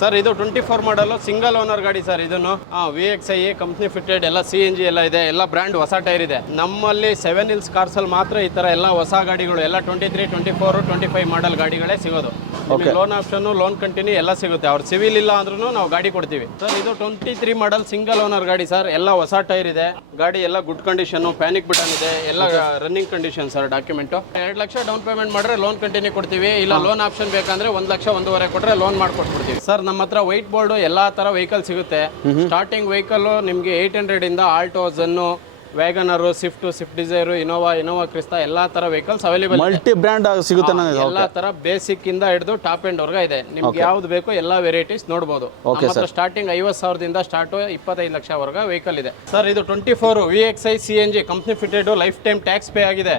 Sir ಇದು 24 ಮಾಡಲು single owner ಗಾಡಿ ಸರ್. ಇದನ್ನು VXI ಕಂಪ್ನಿ ಫಿಟೆಡ್ ಎಲ್ಲ CNG ಎಲ್ಲ ಇದೆ, ಎಲ್ಲ ಬ್ರ್ಯಾಂಡ್ ಹೊಸ ಟೈರ್ ಇದೆ. ನಮ್ಮಲ್ಲಿ 7 Hills ಕಾರ್ಸ್ ಅಲ್ಲಿ ಮಾತ್ರ ಈ ತರ ಎಲ್ಲ ಹೊಸ ಗಾಡಿಗಳು ಎಲ್ಲ 23, 24, 25 ಮಾಡಲ್ ಗಾಡಿಗಳೇ ಸಿಗೋದು. ಲೋನ್ ಆಪ್ಷನ್, ಲೋನ್ ಕಂಟಿನ್ಯೂ ಎಲ್ಲ ಸಿಗುತ್ತೆ. ಅವ್ರು ಸಿವಿಲ್ ಇಲ್ಲ ಅಂದ್ರೂ ನಾವು ಗಾಡಿ ಕೊಡ್ತೀವಿ ಸರ್. ಇದು 23 ಮಾಡಲ್ ಸಿಂಗಲ್ ಓನರ್ ಗಾಡಿ ಸರ್. ಎಲ್ಲ ಹೊಸ ಟೈರ್ ಇದೆ, ಗಾಡಿ ಎಲ್ಲ ಗುಡ್ ಕಂಡೀಷನ್, ಪ್ಯಾನಿಕ್ ಬಟನ್ ಇದೆ, ಎಲ್ಲ running condition sir. Document 2 lakh down payment ಮಾಡಿದ್ರೆ ಲೋನ್ ಕಂಟಿನ್ಯೂ ಕೊಡ್ತೀವಿ. ಇಲ್ಲ ಲೋನ್ ಆಪ್ಷನ್ ಬೇಕಂದ್ರೆ 1 ಲಕ್ಷ 1.5 ಕೊಟ್ರೆ ಲೋನ್ ಮಾಡ್ಕೊಟ್ಬಿಡ್ತೀವಿ ಸರ್. ನಮ್ಮ ಹತ್ರ ವೈಟ್ ಬೋರ್ಡ್ ಎಲ್ಲಾ ತರ ವೆಹಿಕಲ್ ಸಿಗುತ್ತೆ. ಸ್ಟಾರ್ಟಿಂಗ್ ವೆಹಿಕಲ್ ನಿಮಗೆ 800 ಇಂದ Alto, Zen, Wagon R, Swift Dzire, Innova Crysta ಎಲ್ಲಾ ತರ ವೆಹಿಕಲ್ಸ್ ಅವೈಲೇಬಲ್. ಮಲ್ಟಿ ಬ್ರ್ಯಾಂಡ್ ಸಿಗುತ್ತೆ. ಎಲ್ಲಾ ತರ ಬೇಸಿಕ್ ಇಂದ ಹಿಡಿದು ಟಾಪ್ ಎಂಡ್ ವರ್ಗ ಇದೆ. ನಿಮ್ಗೆ ಯಾವ್ದು ಬೇಕೋ ಎಲ್ಲಾ ವೆರೈಟೀಸ್ ನೋಡಬಹುದು. ಸ್ಟಾರ್ಟಿಂಗ್ 50,000 ಸ್ಟಾರ್ಟ್ 25 ಲಕ್ಷ ವರ್ಗ ವೆಹಿಕಲ್ ಇದೆ ಸರ್. ಇದು 24 VXI CNG company fitted, life time tax pay ಆಗಿದೆ.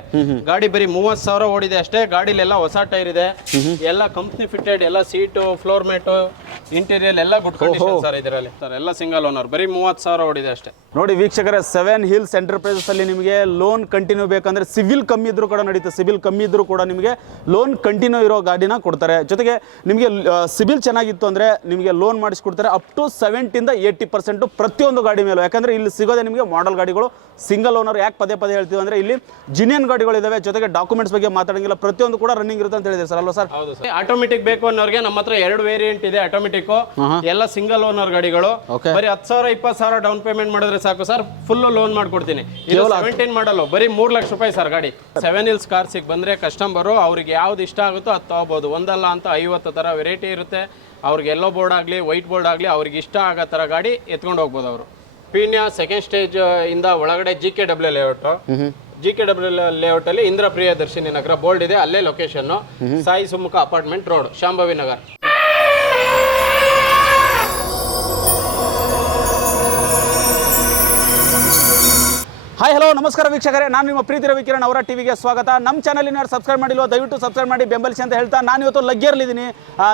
ಗಾಡಿ ಬರೀ 30,000 ಓಡಿದೆ ಅಷ್ಟೇ. ಗಾಡಿಲೆಲ್ಲ ಹೊಸ ಟೈರ್ ಇದೆ, ಎಲ್ಲ ಕಂಪ್ನಿ ಫಿಟೆಡ್, ಎಲ್ಲ ಸೀಟು, ಫ್ಲೋರ್ ಮ್ಯಾಟ್, ಇಂಟೀರಿಯರ್ ಎಲ್ಲ ಗುಡ್ ಕಂಡೀಷನ್ ಸರ್. ಇದರಲ್ಲಿ ಸರ್ ಎಲ್ಲ ಸಿಂಗಲ್ ಓನರ್, ಬರೀ 30,000 ಓಡಿದೆ ಅಷ್ಟೇ. ನೋಡಿ ವೀಕ್ಷಕರೇ, 7 Hills ಎಂಟರ್ಪ್ರೈಸಸ್ ಅಲ್ಲಿ ನಿಮಗೆ ಲೋನ್ ಕಂಟಿನ್ಯೂ ಬೇಕಂದ್ರೆ ಸಿವಿಲ್ ಕಮ್ಮಿ ಇದ್ರೂ ಕೂಡ ನಡೀತದೆ. ಸಿವಿಲ್ ಕಮ್ಮಿ ಇದ್ರೂ ಕೂಡ ನಿಮಗೆ ಲೋನ್ ಕಂಟಿನ್ಯೂ ಇರೋ ಗಾಡಿನ ಕೊಡ್ತಾರೆ. ಜೊತೆಗೆ ನಿಮಗೆ ಸಿವಿಲ್ ಚೆನ್ನಾಗಿತ್ತು ಅಂದ್ರೆ ನಿಮಗೆ ಲೋನ್ ಮಾಡಿಸ್ಕೊಡ್ತಾರೆ ಅಪ್ ಟು 70 to 80% ಪ್ರತಿಯೊಂದು ಗಾಡಿ ಮೇಲೂ. ಯಾಕಂದ್ರೆ ಇಲ್ಲಿ ಸಿಗೋದೆ ನಿಮಗೆ ಮಾಡೆಲ್ ಗಾಡಿಗಳು, ಸಿಂಗಲ್ ಓನರ್. ಯಾಕೆ ಪದೇ ಹೇಳ್ತೀವಿ ಅಂದ್ರೆ ಇಲ್ಲಿ ಜಿನಿಯನ್ ಗಾಡಿಗಳು ಇದಾವೆ. ಜೊತೆಗೆ ಡಾಕ್ಯುಮೆಂಟ್ಸ್ ಬಗ್ಗೆ ಮಾತಾಡಂಗಿಲ್ಲ, ಪ್ರತಿಯೊಂದು ಕೂಡ ರನ್ನಿಂಗ್ ಇರುತ್ತೆ ಅಂತ ಹೇಳಿದ್ರೆ ಸರ್. ಅಲ್ವಾ ಸರ್? ಆಟೋಮೆಟಿಕ್ ಬೇಕು ಅನ್ನೋರಿಗೆ ನಮ್ಮ ಹತ್ರ 2 ವೇರಿಯಂಟ್ ಇದೆ. ಆಟೋಮೆಟಿಕ್ ಎಲ್ಲ ಸಿಂಗಲ್ ಓನರ್ ಗಾಡಿಗಳು. ಬರೀ 10,000 20,000 ಡೌನ್ ಪೇಮೆಂಟ್ ಮಾಡಿದ್ರೆ ಸಾಕು ಸರ್, ಫುಲ್ ಲೋನ್ ಮಾಡ್ಕೊಡ್ತೀನಿ. 17 ಮಾಡಲು ಬರೀ 3 ಲಕ್ಷ ರೂಪಾಯಿ ಸರ್ ಗಾಡಿ. 7 Hills ಕಾರ್ಸಿಗೆ ಬಂದ್ರೆ ಕಸ್ಟಮರು ಅವ್ರಿಗೆ ಯಾವ್ದು ಇಷ್ಟ ಆಗುತ್ತೋ ಅದು ತಗೋಬಹುದು. ಒಂದಲ್ಲ ಅಂತ 50 ತರ ವೆರೈಟಿ ಇರುತ್ತೆ. ಅವ್ರಿಗೆ ಎಲ್ಲೋ ಬೋರ್ಡ್ ಆಗಲಿ ವೈಟ್ ಬೋರ್ಡ್ ಆಗಲಿ ಅವ್ರಿಗೆ ಇಷ್ಟ ಆಗೋ ತರ ಗಾಡಿ ಎತ್ಕೊಂಡು ಹೋಗ್ಬೋದು ಅವರು. ಪೀಣ್ಯ ಸೆಕೆಂಡ್ ಸ್ಟೇಜ್ ಇಂದ ಒಳಗಡೆ GKW ಲೇಔಟ್. GKW ಲೇಔಟ್ ಅಲ್ಲಿ ಇಂದ್ರ ಪ್ರಿಯದರ್ಶಿನಿ ನಗರ ಬೋರ್ಡ್ ಇದೆ, ಅಲ್ಲೇ location. Sai Sumukha apartment road, Shambhavi Nagar. Hi hello ನಮಸ್ಕಾರ ವೀಕ್ಷಕರೇ, ನಾನು ನಿಮ್ಮ ಪ್ರೀತಿ ರವಿಕಿರಣ್ ಅವರ ಟಿವಿಗೆ ಸ್ವಾಗತ. ನಮ್ಮ ಚಾನಲಿನ ಯಾರು ಸಬ್ಸ್ಕ್ರೈಬ್ ಮಾಡಿಲ್ವೋ ದಯವಿಟ್ಟು ಸಬ್ಸ್ಕ್ರೈಬ್ ಮಾಡಿ ಬೆಂಬಲಿಸಿ ಅಂತ ಹೇಳ್ತಾ ನಾನು ಇವತ್ತು ಲಗ್ಗೆರ್ಲಿದ್ದೀನಿ.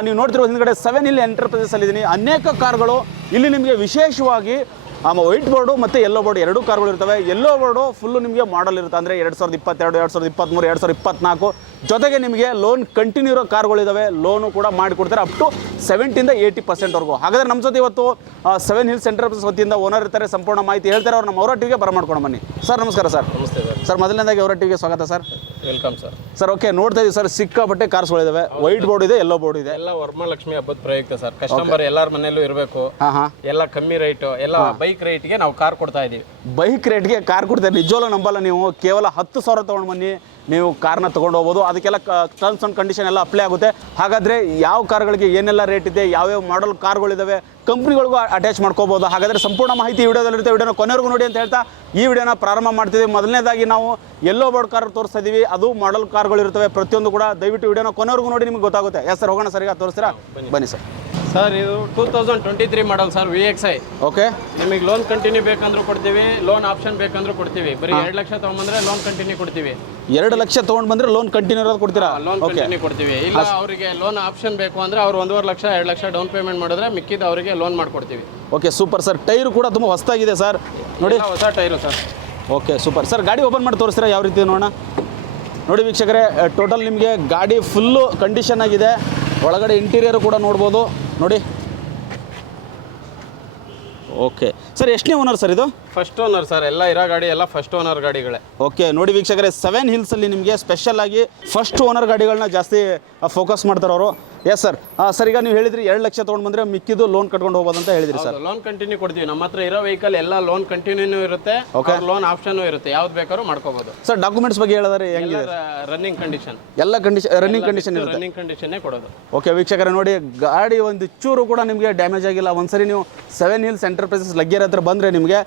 ನೀವು ನೋಡ್ತಿರೋ ಹಿಂದ್ಗಡೆ 7 Hills ಎಂಟರ್ಪ್ರೈಸಸ್ ಅಲ್ಲಿದ್ದೀನಿ. ಅನೇಕ ಕಾರ್ಗಳು ಇಲ್ಲಿ ನಿಮಗೆ ವಿಶೇಷವಾಗಿ ವೈಟ್ ಬೋರ್ಡು ಮತ್ತು ಯೆಲ್ಲೋ ಬೋರ್ಡ್ 2 ಕಾರ್ಗಳು ಇರ್ತವೆ. ಯೆಲ್ಲೋ ಬೋರ್ಡು ಫುಲ್ಲು ನಿಮಗೆ ಮಾಡಲ್ ಇರುತ್ತೆ, ಅಂದರೆ 2022, 2023, 2024. ಜೊತೆಗೆ ನಿಮಗೆ ಲೋನ್ ಕಂಟಿನ್ಯೂ ಇರೋ ಕಾರ್ಗಳಿದ್ದಾವೆ. ಲೋನು ಕೂಡ ಮಾಡಿಕೊಡ್ತಾರೆ ಅಪ್ ಟು 70 to 80% ಹಾಗಾದರೆ ನಮ್ಮ ಜೊತೆ ಇವತ್ತು 7 Hills ಎಂಟರ್ಪ್ರೈಸಸ್ ವತಿಯಿಂದ ಓನರ್ ಇರ್ತಾರೆ. ಸಂಪೂರ್ಣ ಮಾಹಿತಿ ಹೇಳ್ತಾರೆ. ಅವ್ರು ನಮ್ಮ ಅವರ ಟಿವಿಗೆ ಬರಮಾಡ್ಕೊಂಡು ಬನ್ನಿ ಸರ್. ನಮಸ್ಕಾರ ಸರ್. ನಮಸ್ತೆ ಸರ್. ಮೊದಲನೇದಾಗಿ ಅವರ ಟಿವಿಗೆ ಸ್ವಾಗತ sir. Welcome sir. Sir okay, ನೋಡ್ತಾ ಇದೀವಿ ಸರ್, ಸಿಕ್ಕಾಪಟ್ಟೆ ಕಾರ್ಸ್ಗಳಿದಾವೆ. ವೈಟ್ ಬೋರ್ಡ್ ಇದೆ, ಯೆಲ್ಲೋ ಬೋರ್ಡ್ ಇದೆ. ಎಲ್ಲ ವರಮಹಾಲಕ್ಷ್ಮಿ ಹಬ್ಬದ ಪ್ರಯುಕ್ತ ಸರ್. ಕಸ್ಟಮರ್ ಎಲ್ಲಾರ ಮನೆಯಲ್ಲೂ ಇರಬೇಕು, ಎಲ್ಲ ಕಮ್ಮಿ ರೇಟ್, ಎಲ್ಲ ಬೈಕ್ ರೇಟ್ಗೆ ನಾವು ಕಾರ್ ಕೊಡ್ತಾ ಇದೀವಿ. ಬೈಕ್ ರೇಟ್ಗೆ ಕಾರ್ ಕೊಡ್ತಾರೆ, ನಿಜವಲ್ಲ ನಂಬಲ್ಲ ನೀವು. ಕೇವಲ 10,000 ತೊಗೊಂಡು ಬನ್ನಿ, ನೀವು ಕಾರ್ನ ತೊಗೊಂಡು ಹೋಗ್ಬೋದು. ಅದಕ್ಕೆಲ್ಲ ಟರ್ಮ್ಸ್ ಆ್ಯಂಡ್ ಕಂಡೀಷನ್ ಎಲ್ಲ ಅಪ್ಲೈ ಆಗುತ್ತೆ. ಹಾಗಾದರೆ ಯಾವ ಕಾರ್ಗಳಿಗೆ ಏನೆಲ್ಲ ರೇಟ್ ಇದೆ, ಯಾವ್ಯಾವ ಮಾಡಲ್ ಕಾರ್ಗಳಿದ್ದಾವೆ, ಕಂಪ್ನಿಗಳಿಗೂ ಅಟ್ಯಾಚ್ ಮಾಡ್ಕೋಬೋದು. ಹಾಗಾದರೆ ಸಂಪೂರ್ಣ ಮಾಹಿತಿ ವಿಡಿಯೋದಲ್ಲಿರುತ್ತೆ. ವಿಡಿಯೋನ ಕೊನೆವರೆಗೂ ನೋಡಿ ಅಂತ ಹೇಳ್ತಾ ಈ ವಿಡಿಯೋನ ಪ್ರಾರಂಭ ಮಾಡ್ತಿದ್ದೀವಿ. ಮೊದಲನೇದಾಗಿ ನಾವು ಯೆಲ್ಲೋ ಬೋರ್ಡ್ ಕಾರ್ ತೋರಿಸ್ತಾ ಇದ್ದೀವಿ. ಅದು ಮಾಡಲ್ ಕಾರ್ಗಳು ಇರ್ತವೆ ಪ್ರತಿಯೊಂದು ಕೂಡ. ದಯವಿಟ್ಟು ವಿಡಿಯೋನ ಕೊನೆವರೆಗೂ ನೋಡಿ, ನಿಮ್ಗೆ ಗೊತ್ತಾಗುತ್ತೆ. ಎಸ್ ಸರ್, ಹೋಗೋಣ ಸರ್. ಈಗ ತೋರಿಸ್ತೀರಾ? ಬನ್ನಿ ಸರ್. ಸರ್ ಇದು 2023 ಮಾಡಲ್ ಸರ್, VXI. ಓಕೆ. ನಿಮಗೆ ಲೋನ್ ಕಂಟಿನ್ಯೂ ಬೇಕಂದ್ರೂ ಕೊಡ್ತೀವಿ, ಲೋನ್ ಆಪ್ಷನ್ ಬೇಕಂದ್ರೂ ಕೊಡ್ತೀವಿ. ಬರೀ 2 ಲಕ್ಷ ತೊಗೊಂಡ್ಬಂದ್ರೆ ಲೋನ್ ಕಂಟಿನ್ಯೂ ಕೊಡ್ತೀವಿ. 2 ಲಕ್ಷ ತೊಗೊಂಡು ಬಂದ್ರೆ ಲೋನ್ ಕಂಟಿನ್ಯೂ ಇರೋದು ಕೊಡ್ತೀರಾ? ಲೋನ್ ಕಂಟಿನ್ಯೂ ಕೊಡ್ತೀವಿ. ಇಲ್ಲ ಅವರಿಗೆ ಲೋನ್ ಆಪ್ಷನ್ ಬೇಕು ಅಂದ್ರೆ ಅವ್ರು 1.5 ಲಕ್ಷ 2 ಲಕ್ಷ ಡೌನ್ ಪೇಮೆಂಟ್ ಮಾಡಿದ್ರೆ ಮಿಕ್ಕಿದ ಅವರಿಗೆ ಲೋನ್ ಮಾಡ್ಕೊಡ್ತೀವಿ. Okay, super sir. ಟೈರು ಕೂಡ ತುಂಬ ಹೊಸದಾಗಿದೆ ಸರ್, ನೋಡಿ. ಹೊಸ tyre sir. Okay, super sir. ಗಾಡಿ ಓಪನ್ ಮಾಡಿ ತೋರಿಸ್ತೀರಾ ಯಾವ ರೀತಿ ನೋಡೋಣ? ನೋಡಿ ವೀಕ್ಷಕರೇ, ಟೋಟಲ್ ನಿಮಗೆ ಗಾಡಿ ಫುಲ್ಲು ಕಂಡೀಷನ್ ಆಗಿದೆ. ಒಳಗಡೆ ಇಂಟೀರಿಯರ್ ಕೂಡ ನೋಡ್ಬೋದು ನೋಡಿ. ಓಕೆ ಸರ್, ಎಷ್ಟನೇ ಓನರ್ ಸರ್ ಇದು? First owner sir. ಎಲ್ಲ ಇರೋ ಗಾಡಿ ಎಲ್ಲ ಫಸ್ಟ್ ಓನರ್ ಗಾಡಿಗಳೇ. ಓಕೆ, ನೋಡಿ ವೀಕ್ಷಕರೇ, 7 Hills ಅಲ್ಲಿ ನಿಮಗೆ ಸ್ಪೆಷಲ್ ಆಗಿ ಫಸ್ಟ್ ಓನರ್ ಗಾಡಿಗಳನ್ನ ಜಾಸ್ತಿ ಫೋಕಸ್ ಮಾಡ್ತಾರೆ ಅವರು. Yes sir. ಸರ್, ಈಗ ನೀವು ಹೇಳಿದ್ರಿ 2 ಲಕ್ಷ ತೊಗೊಂಡು ಬಂದರೆ ಮಿಕ್ಕಿದ್ದು ಲೋನ್ ಕಟ್ಕೊಂಡು ಹೋಗೋದು ಅಂತ ಹೇಳಿದ್ರಿ ಸರ್. ಲೋನ್ ಕಂಟಿನ್ಯೂ ಕೊಡ್ತೀವಿ. ನಮ್ಮ ಹತ್ರ ಇರೋ ವೆಹಿಕಲ್ ಎಲ್ಲ ಲೋನ್ ಕಂಟಿನ್ಯೂ ಇರುತ್ತೆ, ಲೋನ್ ಆಪ್ಷನ್ ಇರುತ್ತೆ, ಯಾವ್ದು ಬೇಕಾದ್ರೂ ಮಾಡ್ಕೋಬಹುದು. ಸರ್, ಡಾಕ್ಯುಮೆಂಟ್ಸ್ ಬಗ್ಗೆ ಹೇಳಿದ್ರೆ ಹೆಂಗಿದೆ? ರನ್ನಿಂಗ್ ಕಂಡೀಷನ್, ಎಲ್ಲ ರನ್ನಿಂಗ್ ಕಂಡೀಷನ್ ಇರುತ್ತೆ. ರನ್ನಿಂಗ್ ಕಂಡೀಷನ್ನೇ ಕೊಡೋದು. ಓಕೆ ವೀಕ್ಷಕರೇ, ನೋಡಿ ಗಾಡಿ ಒಂದು ಚೂರು ಕೂಡ ನಿಮಗೆ ಡ್ಯಾಮೇಜ್ ಆಗಿಲ್ಲ. ಒಂದ್ಸರಿ ನೀವು 7 Hills ಎಂಟರ್ಪ್ರೈಸಸ್ ಲಗ್ಗೆರೆ ಹತ್ರ ಬಂದರೆ ನಿಮಗೆ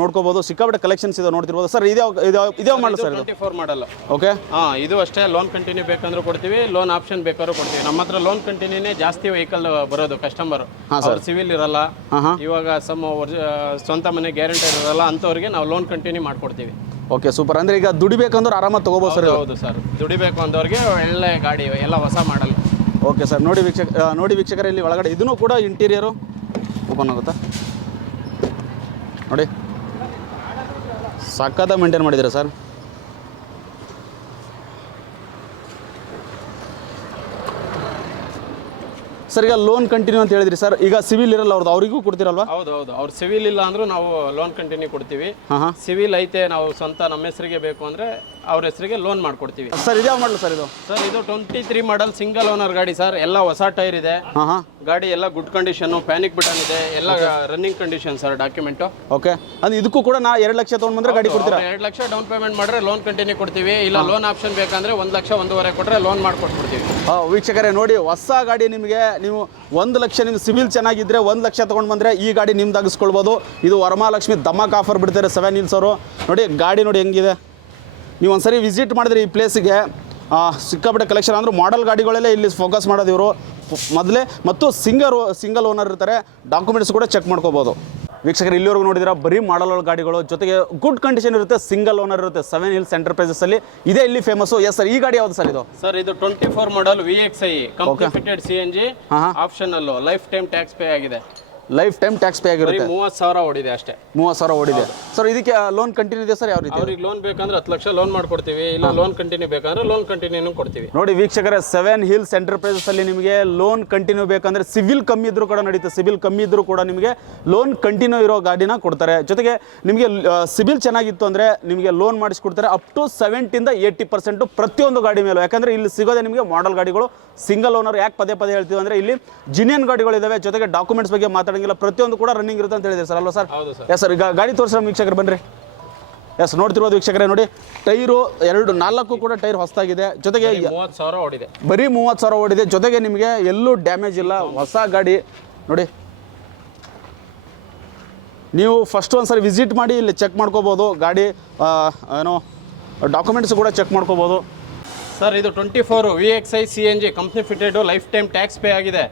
ನೋಡ್ಕೋಬಹುದು. ಸಿಕ್ಕಾಪಟ್ಟೆ ಕಲೆಕ್ಷನ್ಸ್ ಇದೆ, ನೋಡ್ತಿರ್ಬೋದು ಸರ್. ಇದೇ ಮಾಡಲ್ ಸರ್? 24 ಮಾಡಲ್. ಓಕೆ. ಇದು ಅಷ್ಟೇ. ಲೋನ್ ಕಂಟಿನ್ಯೂ ಬೇಕಂದ್ರೂ ಕೊಡ್ತೀವಿ, ಲೋನ್ ಆಪ್ಷನ್ ಬೇಕಾದ್ರೂ ಕೊಡ್ತೀವಿ. ನಮ್ಮ ಹತ್ರ ಲೋನ್ ಕಂಟಿನ್ಯೂನೇ ಜಾಸ್ತಿ ವೆಹಿಕಲ್ ಬರೋದು. ಕಸ್ಟಮರ್ ಸಿವಿಲ್ ಇರಲ್ಲ, ಇವಾಗ ಸ್ವಂತ ಮನೆ ಗ್ಯಾರಂಟರ್ ಇರಲ್ಲ, ಅಂತವ್ರಿಗೆ ನಾವು ಲೋನ್ ಕಂಟಿನ್ಯೂ ಮಾಡ್ಕೊಡ್ತೀವಿ. Okay, super. ಅಂದ್ರೆ ಈಗ ದುಡಿಬೇಕಂದ್ರೆ ಆರಾಮಾಗಿ ತಗೋಬಹುದು ಸರ್? ಹೌದು ಸರ್, ದುಡಿಬೇಕು ಅಂದವ್ರಿಗೆ ಒಳ್ಳೆ ಗಾಡಿ, ಎಲ್ಲ ಹೊಸ ಮಾಡಲ್. Okay sir. ನೋಡಿ ವೀಕ್ಷಕರೇ, ಇಲ್ಲಿ ಒಳಗಡೆ ಇದನ್ನು ಕೂಡ ಇಂಟೀರಿಯರು ಓಪನ್ ಆಗುತ್ತಾ ನೋಡಿ. ಸಕ್ಕತ್ತ ಮೇಂಟೈನ್ ಮಾಡಿದ್ದೀರಾ ಸರ್. ಸರ್ ಈಗ ಲೋನ್ ಕಂಟಿನ್ಯೂ ಅಂತ ಹೇಳಿದ್ರಿ ಸರ್, ಈಗ ಸಿವಿಲ್ ಇರಲ್ಲ ಅವ್ರದ್ದು, ಅವರಿಗೂ ಕೊಡ್ತೀರಲ್ವಾ? ಹೌದು ಅವ್ರು ಸಿವಿಲ್ ಇಲ್ಲ ಅಂದ್ರೂ ನಾವು ಲೋನ್ ಕಂಟಿನ್ಯೂ ಕೊಡ್ತೀವಿ. ಸಿವಿಲ್ ಐತೆ ನಾವು ಸ್ವಂತ ನಮ್ಮ ಹೆಸರಿಗೆ ಬೇಕು ಅಂದ್ರೆ ಅವ್ರ ಹೆಸರಿಗೆ ಲೋನ್ ಮಾಡ್ಕೊಡ್ತೀವಿ. ಸರ್ ಇದ್ಯಾವ ಮಾಡಲು ಸರ್ ಇದು? ಸರ್ ಇದು 23 ಮಾಡಲ್ ಸಿಂಗಲ್ ಓನರ್ ಗಾಡಿ ಸರ್. ಎಲ್ಲ ಹೊಸ ಟೈರ್ ಇದೆ, ಗಾಡಿ ಎಲ್ಲ ಗುಡ್ ಕಂಡೀಷನ್, ಪ್ಯಾನಿಕ್ ಬಟನ್ ಇದೆ, ಎಲ್ಲ running condition sir. Document okay. ಅಂದ್ರೆ ಇದಕ್ಕೂ ಕೂಡ ನಾ 2 ಲಕ್ಷ ತಗೊಂಡ್ ಬಂದ್ರೆ ಗಾಡಿ ಕೊಡ್ತೀರಾ? 2 ಲಕ್ಷ ಡೌನ್ ಪೇಮೆಂಟ್ ಮಾಡ್ರೆ ಲೋನ್ ಕಂಟಿನ್ಯೂ ಕೊಡ್ತೀವಿ. ಇಲ್ಲ ಲೋನ್ ಆಪ್ಷನ್ ಬೇಕಂದ್ರೆ 1 ಲಕ್ಷ 1.5 ಕೊಟ್ರೆ ಲೋನ್ ಮಾಡ್ಕೊಟ್ಬಿಡ್ತೀವಿ. ವೀಕ್ಷಕರೇ ನೋಡಿ, ಹೊಸ ಗಾಡಿ ನಿಮಗೆ ನೀವು 1 ಲಕ್ಷ ನಿಮ್ಗೆ ಸಿವಿಲ್ ಚೆನ್ನಾಗಿದ್ರೆ 1 ಲಕ್ಷ ತಗೊಂಡು ಬಂದ್ರೆ ಈ ಗಾಡಿ ನಿಮ್ದಾಗಿಸ್ಕೊಳ್ಬೋದು. ಇದು ವರಮಹಾಲಕ್ಷ್ಮಿ ಧಮಾಕ್ ಆಫರ್ ಬಿಡ್ತಾರೆ 7 Hills ಅವರು. ನೋಡಿ ಗಾಡಿ ನೋಡಿ ಹೆಂಗಿದೆ, ನೀವು ಒಂದ್ಸರಿ ವಿಸಿಟ್ ಮಾಡಿದ್ರೆ ಈ ಪ್ಲೇಸಿಗೆ ಸಿಕ್ಕಾಪಟ್ಟೆ ಕಲೆಕ್ಷನ್. ಅಂದ್ರೆ ಮಾಡೆಲ್ ಗಾಡಿಗಳೆಲ್ಲ ಇಲ್ಲಿ ಫೋಕಸ್ ಮಾಡೋದು ಇವರು ಮೊದಲೇ. ಮತ್ತು ಸಿಂಗಲ್ ಓನರ್ ಇರ್ತಾರೆ, ಡಾಕ್ಯುಮೆಂಟ್ಸ್ ಕೂಡ ಚೆಕ್ ಮಾಡ್ಕೋಬೋದು. ವೀಕ್ಷಕರು ಇಲ್ಲಿವರೆಗೂ ನೋಡಿದ್ರೆ ಬರೀ ಮಾಡಲ್ ಗಾಡಿಗಳು, ಜೊತೆಗೆ ಗುಡ್ ಕಂಡೀಷನ್ ಇರುತ್ತೆ, ಸಿಂಗಲ್ ಓನರ್ ಇರುತ್ತೆ. 7 Hills ಎಂಟರ್ಪ್ರೈಸಸ್ ಅಲ್ಲಿ ಇದೇ ಇಲ್ಲಿ ಫೇಮಸ್. ಎಸ್ ಸರ್, ಈ ಗಾಡಿ ಯಾವ್ದು ಸರ್ ಇದು? ಸರ್ ಇದು 24 ಮಾಡಲ್ VXI company fitted CNG option ಅಲ್ಲೂ ಲೈಫ್ ಟೈಮ್ ಟ್ಯಾಕ್ಸ್ ಪೇ ಆಗಿದೆ. ಲೈಫ್ ಟೈಮ್ ಟ್ಯಾಕ್ಸ್ ಪೇ ಆಗಿರುತ್ತೆ. 30,000 ಓಡಿದೆ ಅಷ್ಟೇ. 30,000 ಓಡಿದೆ ಸರ್. ಇದಕ್ಕೆ ಲೋನ್ ಕಂಟಿನ್ಯೂ ಇದೆ ಸರ್? ಯಾವ ರೀತಿ? ಅವ್ರಿಗೆ ಲೋನ್ ಬೇಕಂದ್ರೆ 10 ಲಕ್ಷ ಲೋನ್ ಮಾಡ್ಕೊಡ್ತೀವಿ. ಇಲ್ಲ ಲೋನ್ ಕಂಟಿನ್ಯೂ ಬೇಕಂದ್ರೆ ಲೋನ್ ಕಂಟಿನ್ಯೂ ಕೊಡ್ತೀವಿ. ನೋಡಿ ವೀಕ್ಷಕರೇ, 7 Hills ಎಂಟರ್ಪ್ರೈಸಸ್ ಅಲ್ಲಿ ನಿಮಗೆ ಲೋನ್ ಕಂಟಿನ್ಯೂ ಬೇಕಂದ್ರೆ ಸಿವಿಲ್ ಕಮ್ಮಿ ಇದ್ರೂ ಕೂಡ ನಡೀತದೆ. ಸಿವಿಲ್ ಕಮ್ಮಿ ಇದ್ರೂ ಕೂಡ ನಿಮಗೆ ಲೋನ್ ಕಂಟಿನ್ಯೂ ಇರೋ ಗಾಡಿನ ಕೊಡ್ತಾರೆ. ಜೊತೆಗೆ ನಿಮಗೆ ಸಿವಿಲ್ ಚೆನ್ನಾಗಿತ್ತು ಅಂದ್ರೆ ನಿಮಗೆ ಲೋನ್ ಮಾಡಿಸ್ಕೊಡ್ತಾರೆ ಅಪ್ ಟು 70 ಇಂದ 80% ಪ್ರತಿಯೊಂದು ಗಾಡಿ ಮೇಲೂ. ಯಾಕಂದ್ರೆ ಇಲ್ಲಿ ಸಿಗೋದೆ ನಿಮಗೆ ಮಾಡೆಲ್ ಗಾಡಿಗಳು, ಸಿಂಗಲ್ ಓನರ್. ಯಾಕೆ ಪದೇ ಪದೇ ಹೇಳ್ತೀವಿ ಅಂದ್ರೆ ಇಲ್ಲಿ ಜಿನಿಯನ್ ಗಾಡಿಗಳು ಇದಾವೆ. ಜೊತೆಗೆ ಡಾಕ್ಯುಮೆಂಟ್ಸ್ ಬಗ್ಗೆ ಮಾತಾಡಂಗಿಲ್ಲ, ಪ್ರತಿಯೊಂದು ಕೂಡ ರನ್ನಿಂಗ್ ಇರುತ್ತೆ ಅಂತ ಹೇಳಿದ್ರೆ ಸರ್, ಅಲ್ವಾ ಸರ್? Yes sir. ಈಗ ಗಾಡಿ ತೋರಿಸ್ರ ವೀಕ್ಷಕರು ಬನ್ರಿ. ಎಸ್ ನೋಡ್ತಿರೋದು ವೀಕ್ಷಕರೇ, ನೋಡಿ ಟೈರು 4 ಕೂಡ ಟೈರ್ ಹೊಸದಾಗಿದೆ. ಜೊತೆಗೆ 30,000 ಓಡಿದೆ, ಬರೀ 30,000 ಓಡಿದೆ. ಜೊತೆಗೆ ನಿಮಗೆ ಎಲ್ಲೂ ಡ್ಯಾಮೇಜ್ ಇಲ್ಲ, ಹೊಸ ಗಾಡಿ. ನೋಡಿ ನೀವು ಫಸ್ಟ್ ಒಂದ್ಸರಿ ವಿಸಿಟ್ ಮಾಡಿ ಇಲ್ಲಿ ಚೆಕ್ ಮಾಡ್ಕೋಬೋದು. ಗಾಡಿ ಏನೋ ಡಾಕ್ಯುಮೆಂಟ್ಸ್ ಕೂಡ ಚೆಕ್ ಮಾಡ್ಕೋಬೋದು. ಸರ್ ಇದು 24 VXI CNG company fitted life time tax pay ಆಗಿದೆ.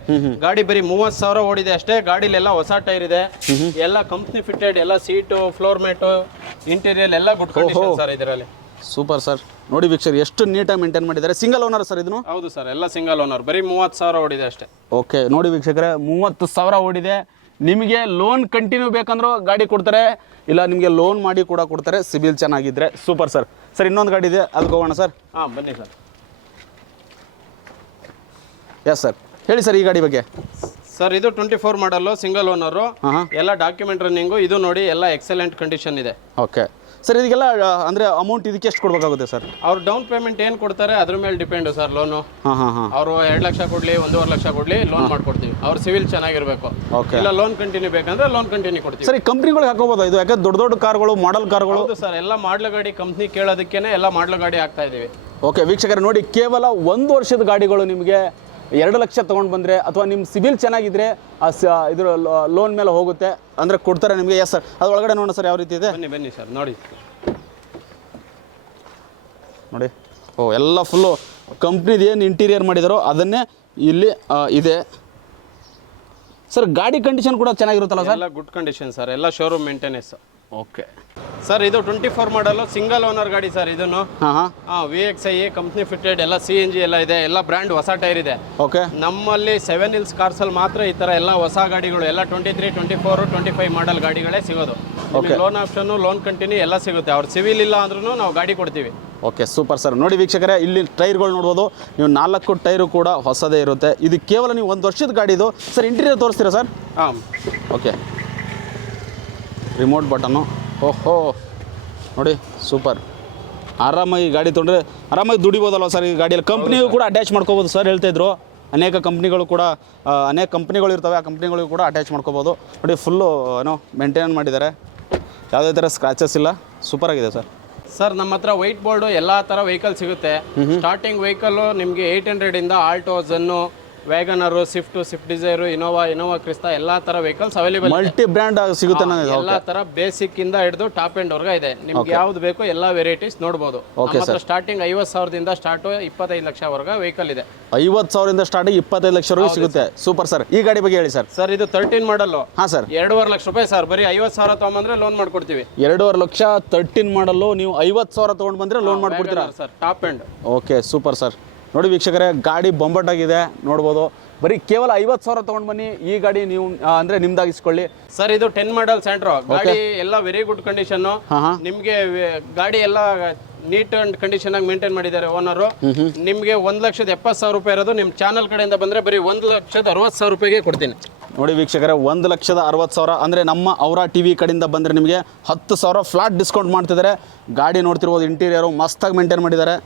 ಗಾಡಿ ಬರೀ 30,000 ಓಡಿದೆ ಅಷ್ಟೇ. ಗಾಡಿಲೆಲ್ಲ ಹೊಸ ಟೈರ್ ಇದೆ, ಎಲ್ಲ ಕಂಪ್ನಿ ಫಿಟೆಡ್, ಎಲ್ಲ ಸೀಟು, ಫ್ಲೋರ್ ಮ್ಯಾಟು, ಇಂಟೀರಿಯರ್ ಎಲ್ಲ ಗುಡ್ ಕಂಡೀಷನ್ ಸರ್ ಇದರಲ್ಲಿ. Super sir. ನೋಡಿ ವೀಕ್ಷಕರು ಎಷ್ಟು ನೀಟಾಗಿ ಮೇಂಟೈನ್ ಮಾಡಿದ್ದಾರೆ. ಸಿಂಗಲ್ ಓನರ್ ಸರ್ ಇದನ್ನು? ಹೌದು ಸರ್, ಎಲ್ಲ ಸಿಂಗಲ್ ಓನರ್. ಬರೀ 30,000 ಓಡಿದೆ ಅಷ್ಟೇ. ಓಕೆ. ನೋಡಿ ವೀಕ್ಷಕರೇ, 30,000 ಓಡಿದೆ. ನಿಮಗೆ ಲೋನ್ ಕಂಟಿನ್ಯೂ ಬೇಕಂದ್ರೂ ಗಾಡಿ ಕೊಡ್ತಾರೆ, ಇಲ್ಲ ನಿಮಗೆ ಲೋನ್ ಮಾಡಿ ಕೂಡ ಕೊಡ್ತಾರೆ ಸಿಬಿಲ್ ಚೆನ್ನಾಗಿದ್ರೆ. Super sir. ಸರ್ ಇನ್ನೊಂದು ಗಾಡಿ ಇದೆ, ಅದಕ್ಕೆ ಹೋಗೋಣ ಸರ್. ಬನ್ನಿ ಸರ್. ಎಸ್ ಸರ್, ಹೇಳಿ ಸರ್ ಈ ಗಾಡಿ ಬಗ್ಗೆ. ಸರ್ ಇದು 24 ಮಾಡಲ್ಲು, ಸಿಂಗಲ್ ಓನರು, ಎಲ್ಲ ಡಾಕ್ಯುಮೆಂಟ್ ರನ್ನಿಂಗು. ಇದು ನೋಡಿ ಎಲ್ಲ ಎಕ್ಸಲೆಂಟ್ ಕಂಡೀಷನ್ ಇದೆ. Okay sir. ಇದಕ್ಕೆಲ್ಲ ಅಂದರೆ ಅಮೌಂಟ್ ಇದಕ್ಕೆ ಎಷ್ಟು ಕೊಡಬೇಕಾಗುತ್ತೆ ಸರ್? ಅವ್ರು ಡೌನ್ ಪೇಮೆಂಟ್ ಏನು ಕೊಡ್ತಾರೆ ಅದ್ರ ಮೇಲೆ ಡಿಪೆಂಡು ಸರ್ ಲೋನು. ಅವರು 2 ಲಕ್ಷ ಕೊಡಲಿ 1.5 ಲಕ್ಷ ಕೊಡಲಿ ಲೋನ್ ಮಾಡ್ಕೊಡ್ತೀವಿ. ಅವ್ರ ಸಿವಿಲ್ ಚೆನ್ನಾಗಿರಬೇಕು. ಓಕೆ. ಇಲ್ಲ ಲೋನ್ ಕಂಟಿನ್ಯೂ ಬೇಕಂದ್ರೆ ಲೋನ್ ಕಂಟಿನ್ಯೂ ಕೊಡ್ತೀವಿ. ಸರ್ ಈ ಕಂಪ್ನಿಗಳಿಗೆ ಹಾಕೋಬೋದು ಇದು? ಯಾಕಂದ್ರೆ ದೊಡ್ಡ ದೊಡ್ಡ ಕಾರ್ಗಳು, ಮಾಡೆಲ್ ಕಾರ್ಗಳು. ಹೌದು ಸರ್, ಎಲ್ಲ ಮಾಡ್ಲ ಗಾಡಿ ಕಂಪ್ನಿ ಕೇಳೋದಕ್ಕೇನೆ ಎಲ್ಲ ಮಾಡ್ಲ ಗಾಡಿ ಹಾಕ್ತಾ ಇದೀವಿ. ಓಕೆ ವೀಕ್ಷಕರೇ, ನೋಡಿ ಕೇವಲ 1 ವರ್ಷದ ಗಾಡಿಗಳು ನಿಮಗೆ 2 ಲಕ್ಷ ತೊಗೊಂಡು ಬಂದರೆ ಅಥವಾ ನಿಮ್ಮ ಸಿಬಿಲ್ ಚೆನ್ನಾಗಿದ್ರೆ ಇದ್ರ ಲೋನ್ ಮೇಲೆ ಹೋಗುತ್ತೆ ಅಂದರೆ ಕೊಡ್ತಾರೆ ನಿಮಗೆ. ಎಸ್ ಸರ್, ಅದು ಒಳಗಡೆ ನೋಡೋಣ ಸರ್ ಯಾವ ರೀತಿ ಇದೆ. ಬನ್ನಿ ಸರ್ ನೋಡಿ. ನೋಡಿ ಎಲ್ಲ ಫುಲ್ಲು ಕಂಪ್ನಿದು ಏನು ಇಂಟೀರಿಯರ್ ಮಾಡಿದಾರೋ ಅದನ್ನೇ ಇಲ್ಲಿ ಇದೆ ಸರ್. ಗಾಡಿ ಕಂಡೀಷನ್ ಕೂಡ ಚೆನ್ನಾಗಿರುತ್ತಲ್ಲ ಸರ್? ಎಲ್ಲ ಗುಡ್ ಕಂಡೀಷನ್ ಸರ್, ಎಲ್ಲ ಶೋರೂಮ್ ಮೇಂಟೆನೆನ್ಸ್. ಓಕೆ ಸರ್ ಇದು 24 ಮಾಡಲು ಸಿಂಗಲ್ ಓನರ್ ಗಾಡಿ ಸರ್. ಇದನ್ನು VXI ಕಂಪ್ನಿ ಫಿಟೆಡ್, ಎಲ್ಲ CNG ಎಲ್ಲ ಇದೆ, ಎಲ್ಲ ಬ್ರ್ಯಾಂಡ್ ಹೊಸ ಟೈರ್ ಇದೆ. ಓಕೆ. ನಮ್ಮಲ್ಲಿ 7 Hills ಕಾರ್ಸಲ್ಲಿ ಮಾತ್ರ ಈ ಥರ ಎಲ್ಲ ಹೊಸ ಗಾಡಿಗಳು, ಎಲ್ಲ 23, 24, 25 ಮಾಡಲ್ ಗಾಡಿಗಳೇ ಸಿಗೋದು. ಲೋನ್ ಆಪ್ಷನ್, ಲೋನ್ ಕಂಟಿನ್ಯೂ ಎಲ್ಲ ಸಿಗುತ್ತೆ. ಅವ್ರು ಸಿವಿಲ್ ಇಲ್ಲ ಅಂದ್ರೂ ನಾವು ಗಾಡಿ ಕೊಡ್ತೀವಿ. Okay super sir. ನೋಡಿ ವೀಕ್ಷಕರೇ, ಇಲ್ಲಿ ಟೈರ್ಗಳು ನೋಡ್ಬೋದು ನೀವು, 4 ಟೈರು ಕೂಡ ಹೊಸದೇ ಇರುತ್ತೆ. ಇದು ಕೇವಲ ನೀವು 1 ವರ್ಷದ ಗಾಡಿದು ಸರ್. ಇಂಟೀರಿಯರ್ ತೋರಿಸ್ತೀರಾ ಸರ್? ಓಕೆ. Remote button. ಓಹೋ ನೋಡಿ ಸೂಪರ್. ಆರಾಮಾಗಿ ಗಾಡಿ ತೊಗೊಂಡ್ರೆ ಆರಾಮಾಗಿ ದುಡಿಬೋದಲ್ವ ಸರ್ ಈ ಗಾಡಿಯಲ್ಲಿ? ಕಂಪ್ನಿಗೂ ಕೂಡ ಅಟ್ಯಾಚ್ ಮಾಡ್ಕೋಬೋದು ಸರ್ ಹೇಳ್ತಾಯಿದ್ರು. ಅನೇಕ ಕಂಪ್ನಿಗಳು ಕೂಡ ಅನೇಕ ಕಂಪ್ನಿಗಳು ಇರ್ತವೆ, ಆ ಕಂಪ್ನಿಗಳಿಗೂ ಕೂಡ ಅಟ್ಯಾಚ್ ಮಾಡ್ಕೋಬೋದು. ನೋಡಿ ಫುಲ್ಲು ಏನೋ ಮೇಂಟೈನ್ ಮಾಡಿದ್ದಾರೆ, ಯಾವುದೇ ಥರ ಸ್ಕ್ರಾಚಸ್ ಇಲ್ಲ. ಸೂಪರ್ ಆಗಿದೆ ಸರ್. ಸರ್ ನಮ್ಮ ಹತ್ರ ವೈಟ್ ಬೋರ್ಡು ಎಲ್ಲ ಥರ ವೆಹಿಕಲ್ ಸಿಗುತ್ತೆ. ಸ್ಟಾರ್ಟಿಂಗ್ ವೆಹಿಕಲ್ಲು ನಿಮಗೆ 800 Alto, Zen, Wagon R, Swift Dzire, Innova Crysta ಎಲ್ಲ ತರ ವೆಹಿಕಲ್ಸ್ ಅವೈಲೇಬಲ್. ಮಲ್ಟಿ ಬ್ರ್ಯಾಂಡ್ ಸಿಗುತ್ತೆ. ಎಲ್ಲ ತರ ಬೇಸಿಕ್ ಇಂದ ಹಿಡಿದು ಟಾಪ್ ಎಂಡ್ ವರ್ಗ ಇದೆ. ನಿಮ್ಗೆ ಯಾವ್ದು ಬೇಕು ಎಲ್ಲ ವೆರೈಟೀಸ್ ನೋಡಬಹುದು. ಸ್ಟಾರ್ಟಿಂಗ್ 50,000 ಸ್ಟಾರ್ಟ್ 25 ಲಕ್ಷವರೆಗೆ ವೆಹಿಕಲ್ ಇದೆ. 50,000 ಸ್ಟಾರ್ಟ್ 25 ಲಕ್ಷವರೆಗೂ ಸಿಗುತ್ತೆ. Super sir. ಈ ಗಾಡಿ ಬಗ್ಗೆ ಹೇಳಿ ಸರ್. ಸರ್ ಇದು 13 ಮಾಡಲ್. ಸರ್ 2.5 ಲಕ್ಷ ರೂಪಾಯಿ ಸರ್. ಬರೀ 50,000 ತಗೊಂಡ್ಬಂದ್ರೆ ಲೋನ್ ಮಾಡ್ಕೊಡ್ತೀವಿ. 2.5 ಲಕ್ಷ 13 ಮಾಡಲ್ಲು, ನೀವು 50,000 ತಗೊಂಡು ಬಂದ್ರೆ ಲೋನ್ ಮಾಡ್ಕೊಡ್ತೀರಾ sir? Top end. Okay super sir. ನೋಡಿ ವೀಕ್ಷಕರೇ, ಗಾಡಿ ಬೊಂಬಾಟಾಗಿದೆ ನೋಡ್ಬೋದು. ಬರೀ ಕೇವಲ 50,000 ತಗೊಂಡು ಬನ್ನಿ, ಈ ಗಾಡಿ ನೀವು ಅಂದ್ರೆ ನಿಮ್ದಾಗಿಸ್ಕೊಳ್ಳಿ ಸರ್. ಇದು 10 ಮಾಡಲ್ ಸ್ಯಾಂಟ್ರೋ ಗಾಡಿ, ಎಲ್ಲ ವೆರಿ ಗುಡ್ ಕಂಡೀಷನ್. ನಿಮ್ಗೆ ಗಾಡಿ ಎಲ್ಲ ನೀಟ್ ಅಂಡ್ ಕಂಡೀಷನ್ ಆಗಿ ಮೇಂಟೈನ್ ಮಾಡಿದ್ದಾರೆ ಓನರು. ನಿಮಗೆ 1,70,000 ರೂಪಾಯಿ ಇರೋದು ನಿಮ್ಮ ಚಾನಲ್ ಕಡೆಯಿಂದ ಬಂದರೆ ಬರೀ 1,60,000 ರೂಪಾಯಿಗೆ ಕೊಡ್ತೀನಿ. ನೋಡಿ ವೀಕ್ಷಕರೇ, 1,60,000 ಅಂದರೆ ನಮ್ಮ ಔರಾ ಟಿ ವಿ ಕಡೆಯಿಂದ ಬಂದರೆ ನಿಮಗೆ 10,000 ಫ್ಲಾಟ್ ಡಿಸ್ಕೌಂಟ್ ಮಾಡ್ತಿದ್ದಾರೆ. ಗಾಡಿ ನೋಡ್ತಿರ್ಬೋದು, ಇಂಟೀರಿಯರು ಮಸ್ತಾಗಿ ಮೇಂಟೈನ್ ಮಾಡಿದ್ದಾರೆ.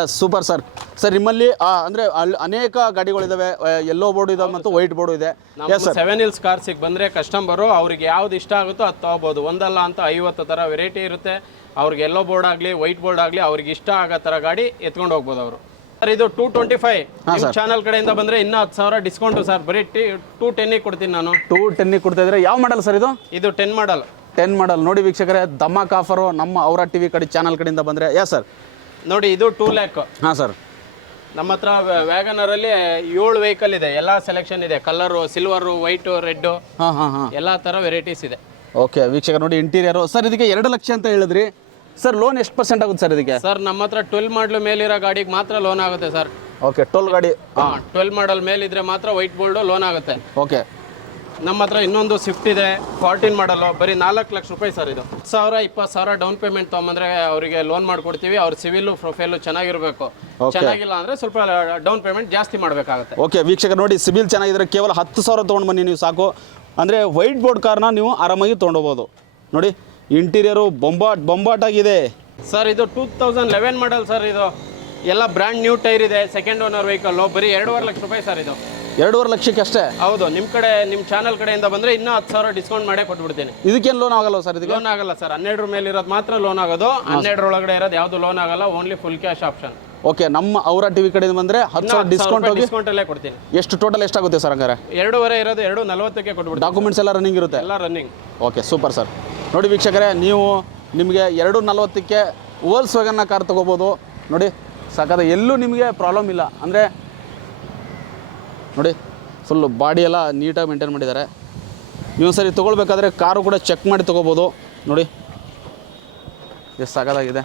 Yes super sir. ಸರ್ ನಿಮ್ಮಲ್ಲಿ ಅಂದರೆ ಅನೇಕ ಗಾಡಿಗಳಿದ್ದಾವೆ, ಯೆಲ್ಲೋ ಬೋರ್ಡ್ ಇದೆ ಮತ್ತು ವೈಟ್ ಬೋರ್ಡು ಇದೆ. ಎಸ್ ಸರ್, 7 Hills ಕಾರ್ಸಿಗೆ ಬಂದರೆ ಕಸ್ಟಮರು ಅವ್ರಿಗೆ ಯಾವ್ದು ಇಷ್ಟ ಆಗುತ್ತೋ ಅದು ತೊಗೋಬೋದು. ಒಂದಲ್ಲ ಅಂತ 50 ಥರ ವೆರೈಟಿ ಇರುತ್ತೆ. ಅವ್ರಿಗೆ ಯೆಲ್ಲೋ ಬೋರ್ಡ್ ಆಗಲಿ ವೈಟ್ ಬೋರ್ಡ್ ಆಗಲಿ ಅವ್ರಿಗೆ ಇಷ್ಟ ಆಗೋ ಥರ ಗಾಡಿ ಎತ್ಕೊಂಡು ಹೋಗ್ಬೋದು ಅವರು. ಸರ್ ಇದು 225 ನಿಮ್ಮ ಚಾನಲ್ ಕಡೆಯಿಂದ ಬಂದರೆ ಇನ್ನೂ 10,000 ಡಿಸ್ಕೌಂಟು ಸರ್. ಬರೀ 210 ಕೊಡ್ತೀನಿ ನಾನು. 210 ಕೊಡ್ತಾ ಇದ್ದಾರೆ. ಯಾವ ಮಾಡಲ್ ಸರ್ ಇದು? ಇದು 10 ಮಾಡಲ್. 10 ಮಾಡಲ್. ನೋಡಿ ವೀಕ್ಷಕರೇ, ಧಮಾಕ್ ಆಫರು ನಮ್ಮ ಔರಾ ಟಿ ವಿ ಕಡೆ ಚಾನಲ್ ಕಡೆಯಿಂದ ಬಂದರೆ. S sir. ನೋಡಿ ಇದು 2 lakh. ಹಾಂ ಸರ್. ನಮ್ಮ ಹತ್ರ ವ್ಯಾಗನರಲ್ಲಿ 7 ವೆಹಿಕಲ್ ಇದೆ. ಎಲ್ಲ ಸೆಲೆಕ್ಷನ್ ಇದೆ. ಕಲರು ಸಿಲ್ವರು, ವೈಟು, ರೆಡ್ಡು, ಎಲ್ಲ ಥರ ವೆರೈಟೀಸ್ ಇದೆ. ಓಕೆ ವೀಕ್ಷಕ, ನೋಡಿ ಇಂಟೀರಿಯರು. ಸರ್ ಇದಕ್ಕೆ 2 ಲಕ್ಷ ಅಂತ ಹೇಳಿದ್ರಿ ಸರ್. ಲೋನ್ ಎಷ್ಟು % ಆಗುತ್ತೆ ಸರ್ ಇದಕ್ಕೆ? ಸರ್ ನಮ್ಮ ಹತ್ರ 12 ಮಾಡಲ್ ಮೇಲಿರೋ ಗಾಡಿಗೆ ಮಾತ್ರ ಲೋನ್ ಆಗುತ್ತೆ ಸರ್. ಓಕೆ, 12 ಗಾಡಿ. 12 ಮಾಡಲ್ ಮೇಲಿದ್ರೆ ಮಾತ್ರ ವೈಟ್ ಬೋರ್ಡು ಲೋನ್ ಆಗುತ್ತೆ. ಓಕೆ. ನಮ್ಮ ಹತ್ರ ಇನ್ನೊಂದು ಸ್ವಿಫ್ಟ್ ಇದೆ 14 ಮಾಡಲು, ಬರೀ 4 ಲಕ್ಷ ರೂಪಾಯಿ ಸರ್. ಇದು 10,000-20,000 ಡೌನ್ ಪೇಮೆಂಟ್ ತೊಗೊಂಬಂದ್ರೆ ಅವರಿಗೆ ಲೋನ್ ಮಾಡ್ಕೊಡ್ತೀವಿ. ಅವ್ರ ಸಿವಿಲು ಪ್ರೊಫೈಲು ಚೆನ್ನಾಗಿರಬೇಕು. ಚೆನ್ನಾಗಿಲ್ಲ ಅಂದರೆ ಸ್ವಲ್ಪ ಡೌನ್ ಪೇಮೆಂಟ್ ಜಾಸ್ತಿ ಮಾಡಬೇಕಾಗುತ್ತೆ. ಓಕೆ ವೀಕ್ಷಕ, ನೋಡಿ ಸಿಬಿಲ್ ಚೆನ್ನಾಗಿದ್ರೆ ಕೇವಲ 10,000 ತೊಗೊಂಡು ಬನ್ನಿ ನೀವು ಸಾಕು. ಅಂದರೆ ವೈಟ್ ಬೋರ್ಡ್ ಕಾರ್ನ ನೀವು ಆರಾಮಾಗಿ ತೊಗೊಂಡೋಗ್ಬೋದು. ನೋಡಿ ಇಂಟೀರಿಯರು ಬೊಂಬಾಟ್ ಆಗಿದೆ ಸರ್. ಇದು 2011 ಮಾಡಲ್ ಸರ್. ಇದು ಎಲ್ಲ ಬ್ರ್ಯಾಂಡ್ ನ್ಯೂ ಟೈರ್ ಇದೆ. Second owner vehicle. ಬರೀ 2.5 ಲಕ್ಷ ರೂಪಾಯಿ ಸರ್. ಇದು 2.5 ಲಕ್ಷಕ್ಕೆ ಅಷ್ಟೇ? ಹೌದು. ನಿಮ್ಮ ಚಾನಲ್ ಕಡೆಯಿಂದ ಬಂದರೆ ಇನ್ನೂ 10,000 ಡಿಸ್ಕೌಂಟ್ ಮಾಡೇ ಕೊಟ್ಬಿಡ್ತೀನಿ. ಇದಕ್ಕೇನು ಲೋನ್ ಆಗಲ್ಲ ಸರ್? ಇದಕ್ಕೆ ಲೋನ್ ಆಗಲ್ಲ ಸರ್. 12 ಮೇಲೆ ಇರೋದು ಮಾತ್ರ ಲೋನ್ ಆಗೋದು. 12 ಒಳಗಡೆ ಇರೋದು ಯಾವುದು ಲೋನ್ ಆಗಲ್ಲ. Only full cash option. Okay, ನಮ್ಮ ಔರಾ ಟಿವಿ ಕಡೆಯಿಂದ ಬಂದರೆ 10,000 ಡಿಸ್ಕೌಂಟಲ್ಲೇ ಕೊಡ್ತೀನಿ. ಎಷ್ಟು ಟೋಟಲ್ ಎಷ್ಟಾಗುತ್ತೆ ಸರ್ ಹಂಗಾರೆ? 2.5 ಇರೋದು 2.40ಕ್ಕೆ ಕೊಟ್ಬಿಡ್ತೀನಿ. ಡಾಕ್ಯುಮೆಂಟ್ಸ್ ಎಲ್ಲ ರನ್ನಿಂಗ್ ಇರುತ್ತೆ? ಎಲ್ಲ ರನ್ನಿಂಗ್. Okay super sir. ನೋಡಿ ವೀಕ್ಷಕರೇ, ನಿಮಗೆ 2.40ಕ್ಕೆ ವೋಲ್ಸ್ ವ್ಯಾಗನ್ನ ಕಾರ್ ತೊಗೋಬೋದು. ನೋಡಿ ಸಾಕಾದ, ಎಲ್ಲೂ ನಿಮಗೆ ಪ್ರಾಬ್ಲಮ್ ಇಲ್ಲ. ಅಂದರೆ ನೋಡಿ ಫುಲ್ಲು ಬಾಡಿ ಎಲ್ಲ ನೀಟಾಗಿ ಮೇಂಟೈನ್ ಮಾಡಿದ್ದಾರೆ. ನೀವು ಸರಿ ತೊಗೊಳ್ಬೇಕಾದ್ರೆ ಕಾರು ಕೂಡ ಚೆಕ್ ಮಾಡಿ ತೊಗೋಬೋದು. ನೋಡಿ ಎಷ್ಟು ಸಾಕಾಗಿದೆ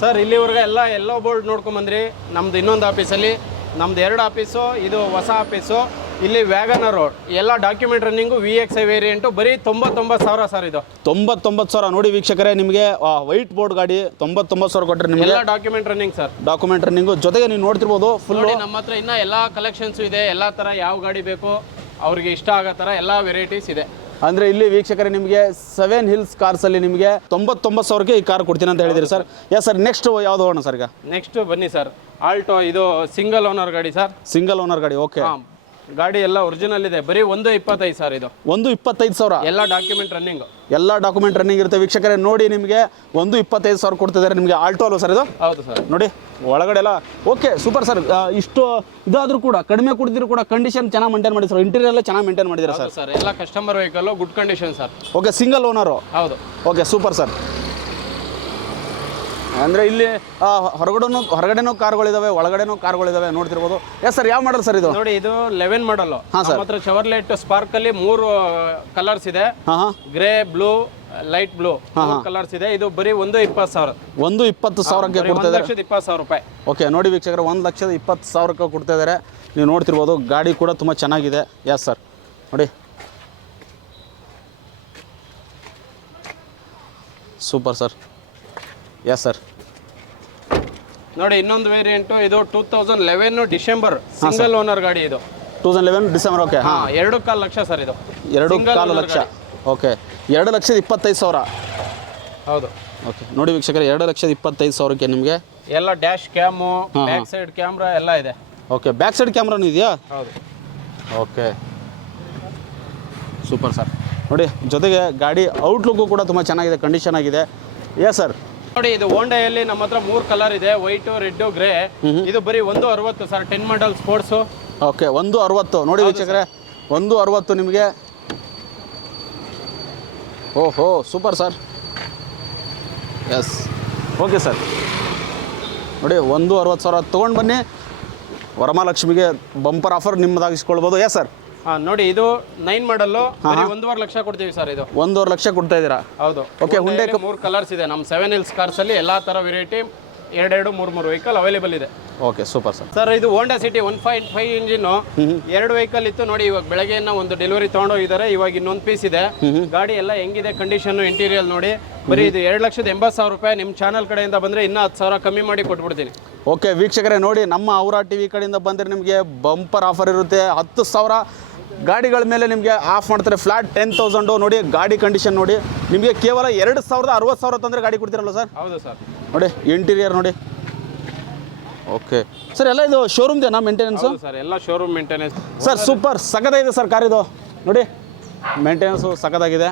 ಸರ್. ಇಲ್ಲಿವರೆಗೆ ಎಲ್ಲೋ ಬೋರ್ಡ್ ನೋಡ್ಕೊಂಬಂದ್ರಿ. ನಮ್ದು ಇನ್ನೊಂದು ಆಫೀಸಲ್ಲಿ, ನಮ್ದು 2 ಆಫೀಸು. ಇದು ಹೊಸ ಆಫೀಸು. ಇಲ್ಲಿ ವ್ಯಾಗನರು ಎಲ್ಲ ಡಾಕ್ಯುಮೆಂಟ್ ರನ್ನಿಂಗು. VXI ವೇರಿಯಂಟು ಬರೀ 99,000 ಸರ್. ಇದು 99,000. ನೋಡಿ ವೀಕ್ಷಕರೇ, ನಿಮಗೆ ವೈಟ್ ಬೋರ್ಡ್ ಗಾಡಿ 99,000 ಕೊಟ್ಟರೆ ನಿಮಗೆ ಎಲ್ಲ document running sir. Document running ಜೊತೆಗೆ ನೀವು ನೋಡ್ತಿರ್ಬೋದು ಫುಲ್. ನಮ್ಮ ಹತ್ರ ಇನ್ನೂ ಎಲ್ಲ ಕಲೆಕ್ಷನ್ಸು ಇದೆ. ಎಲ್ಲ ಥರ ಯಾವ ಗಾಡಿ ಬೇಕು ಅವ್ರಿಗೆ ಇಷ್ಟ ಆಗೋ ಥರ ಎಲ್ಲ ವೆರೈಟೀಸ್ ಇದೆ. ಅಂದರೆ ಇಲ್ಲಿ ವೀಕ್ಷಕರೇ, ನಿಮಗೆ 7 Hills ಕಾರ್ಸಲ್ಲಿ ನಿಮಗೆ 99,000ಕ್ಕೆ ಈ ಕಾರ್ ಕೊಡ್ತೀನಿ ಅಂತ ಹೇಳಿದಿರಿ ಸರ್. Yes sir. ನೆಕ್ಸ್ಟ್ ಯಾವುದು ಹೋಗೋಣ ಸರ್? ಈಗ ನೆಕ್ಸ್ಟ್ ಬನ್ನಿ ಸರ್. ಆಲ್ಟೋ. ಇದು ಸಿಂಗಲ್ ಓನರ್ ಗಾಡಿ ಸರ್. ಸಿಂಗಲ್ ಓನರ್ ಗಾಡಿ. ಓಕೆ. ಗಾಡಿ ಎಲ್ಲ ಒರಿಜಿನಲ್ ಇದೆ. ಬರೀ 1.25 ಸರ್. ಇದು 1.25,000. ಎಲ್ಲ ಡಾಕ್ಯುಮೆಂಟ್ ರನ್ನಿಂಗ್. ಎಲ್ಲ ಡಾಕ್ಯುಮೆಂಟ್ ರನ್ನಿಂಗ್ ಇರುತ್ತೆ ವೀಕ್ಷಕರೇ. ನೋಡಿ ನಿಮಗೆ 1.25,000 ಕೊಡ್ತಿದ್ದಾರೆ ನಿಮಗೆ. ಆಲ್ಟೋ ಅಲ್ವಾ ಸರ್ ಇದು? ಹೌದು ಸರ್. ನೋಡಿ ಒಳಗಡೆ ಎಲ್ಲ ಓಕೆ ಸೂಪರ್ ಸರ್. ಇಷ್ಟು ಇದಾದರೂ ಕೂಡ, ಕಡಿಮೆ ಕೊಡ್ತಿದ್ರು ಕೂಡ ಕಂಡೀಷನ್ ಚೆನ್ನಾಗಿ ಮೇಂಟೈನ್ ಮಾಡಿ ಸರ್. ಇಂಟೀರಿಯರ್ ಎಲ್ಲ ಚೆನ್ನಾಗಿ ಮೇಂಟೈನ್ ಮಾಡಿದ್ದಾರೆ ಸರ್. ಸರ್ ಎಲ್ಲ customer vehicle good condition sir. Okay, single owner? ಹೌದು. Okay super sir. ಅಂದರೆ ಇಲ್ಲಿ ಹೊರಗಡೆನೂ ಕಾರ್ಗಳಿದಾವೆ, ಒಳಗಡೆನೂ ಕಾರ್ಗಳಿದಾವೆ ನೋಡ್ತಿರ್ಬೋದು. Yes sir. ಯಾವ ಮಾಡಲ್ ಸರ್ ಇದು? ನೋಡಿ ಇದು 11 ಮಾಡಲ್. ನಮ್ಮ ಹತ್ರ ಶವರ್ಲೆಟ್ ಸ್ಪಾರ್ಕಲ್ಲಿ 3 ಕಲರ್ಸ್ ಇದೆ. Grey, blue, light blue colours ಇದೆ. ಇದು ಬರೀ 1.20,000. 1.20,000ಕ್ಕೆ ಕೊಡ್ತಾ ಇದ್ದಾರೆ. 1,20,000 ರೂಪಾಯಿ. ಓಕೆ ನೋಡಿ ವೀಕ್ಷಕರೇ, 1,20,000ಕ್ಕೆ ಕೊಡ್ತಾ ಇದ್ದಾರೆ. ನೀವು ನೋಡ್ತಿರ್ಬೋದು. ಗಾಡಿ ಕೂಡ ತುಂಬ ಚೆನ್ನಾಗಿದೆ. S sir. ನೋಡಿ ಸೂಪರ್ ಸರ್. S sir. ನೋಡಿ ಇನ್ನೊಂದು ವೇರಿಯಂಟು. ಇದು 2011 ಡಿಸೆಂಬರ್ ಸಿಂಗಲ್ ಓನರ್ ಗಾಡಿ. ಇದು 2011 ಡಿಸೆಂಬರ್. ಓಕೆ. 2.25 ಲಕ್ಷ ಸರ್. ಇದು 2.25 ಲಕ್ಷ. ಓಕೆ, 2,25,000. ಹೌದು. ಓಕೆ ನೋಡಿ ವೀಕ್ಷಕರೇ, 2,25,000ಕ್ಕೆ ನಿಮಗೆ ಎಲ್ಲ dash cam, back side camera ಎಲ್ಲ ಇದೆ. ಓಕೆ, ಬ್ಯಾಕ್ ಸೈಡ್ ಕ್ಯಾಮ್ರಾನು ಇದೆಯಾ? ಹೌದು. Okay super sir. ನೋಡಿ ಜೊತೆಗೆ ಗಾಡಿ ಔಟ್ಲುಕ್ಕು ಕೂಡ ತುಂಬ ಚೆನ್ನಾಗಿದೆ, ಕಂಡೀಷನ್ ಆಗಿದೆ. Yes sir. ನೋಡಿ ಇದು ಹೋಂಡಾಯಲ್ಲಿ ನಮ್ಮ ಹತ್ರ 3 ಕಲರ್ ಇದೆ. White, red, grey. ಇದು ಬರೀ 1.60 ಸರ್. 10 ಮಾಡಲ್ ಸ್ಪೋರ್ಟ್ಸು. ಓಕೆ, 1.60. ನೋಡಿ ವೀಕ್ಷಕರೇ, 1.60 ನಿಮಗೆ. ಓಹೋ super sir. Yes okay sir. ನೋಡಿ 1.60,000 ತೊಗೊಂಡು ಬನ್ನಿ. ವರಮಹಾಲಕ್ಷ್ಮಿಗೆ ಬಂಪರ್ ಆಫರ್ ನಿಮ್ಮದಾಗಿಸ್ಕೊಳ್ಬೋದು. Yes sir. ನೋಡಿ ಇದು 9 ಮಾಡಲ್ಲು. 1.5 ಲಕ್ಷ ಕೊಡ್ತೀವಿ ಸರ್. ಇದು 1.5 ಲಕ್ಷ ಕೊಡ್ತಾ ಇದ್ದೀರಾ? ಹೌದು. ಓಕೆ. ಹುಂಡೈ 3 ಕಲರ್ಸ್ ಇದೆ. ನಮ್ಮ 7 Hills ಕಾರ್ಸ್ ಅಲ್ಲಿ ಎಲ್ಲಾ ತರ ವೆರೈಟಿ ಎರಡೆರಡು ಮೂರು ವೆಹಿಕಲ್ ಅವೈಲೇಬಲ್ ಇದೆ. Okay super sir. ಸರ್ ಇದು ಹೋಂಡಾ ಸಿಟಿ 1.5 ಇಂಜಿನ್ 2 ವೆಹಿಕಲ್ ಇತ್ತು ನೋಡಿ. ಇವಾಗ ಬೆಳಗ್ಗೆನ ಒಂದು ಡೆಲಿವರಿ ತಗೊಂಡೋಗಿದ್ದಾರೆ. ಇವಾಗ ಇನ್ನೊಂದು ಪೀಸ್ ಇದೆ. ಗಾಡಿ ಎಲ್ಲ ಹೆಂಗಿದೆ ಕಂಡೀಷನ್ ಇಂಟೀರಿಯರ್ ನೋಡಿ. ಬರೀ ಇದು 2,80,000 ರೂಪಾಯಿ. ನಿಮ್ಮ ಚಾನಲ್ ಕಡೆಯಿಂದ ಬಂದರೆ ಇನ್ನೂ 10,000 ಕಮ್ಮಿ ಮಾಡಿ ಕೊಟ್ಬಿಡ್ತೀನಿ. ಓಕೆ ವೀಕ್ಷಕರೇ ನೋಡಿ, ನಮ್ಮ ಔರಾ ಟಿವಿ ಕಡೆಯಿಂದ ಬಂದರೆ ನಿಮಗೆ ಬಂಪರ್ ಆಫರ್ ಇರುತ್ತೆ. 10,000 ಗಾಡಿಗಳ ಮೇಲೆ ನಿಮಗೆ ಆಫ್ ಮಾಡ್ತಾರೆ. ಫ್ಲಾಟ್ 10,000 ನೋಡಿ. ಗಾಡಿ ಕಂಡೀಷನ್ ನೋಡಿ, ನಿಮಗೆ ಕೇವಲ 2,60,000 ತಂದರೆ ಗಾಡಿ ಕೊಡ್ತೀರಲ್ಲ ಸರ್? ಹೌದು ಸರ್. ನೋಡಿ ಇಂಟೀರಿಯರ್ ನೋಡಿ. ಓಕೆ ಸರ್, ಎಲ್ಲ ಇದು ಶೋರೂಮ್ದೇನಾ ಮೇಂಟೆನೆನ್ಸು? ಸರ್ ಎಲ್ಲ ಶೋರೂಮ್ ಮೇಂಟೆನೆನ್ಸ್ ಸರ್. ಸೂಪರ್ ಸಖತ್ತಾಗಿದೆ ಸರ್ ಕಾರ್ ಇದು ನೋಡಿ. ಮೇಂಟೆನೆನ್ಸು ಸಖತ್ತಾಗಿದೆ.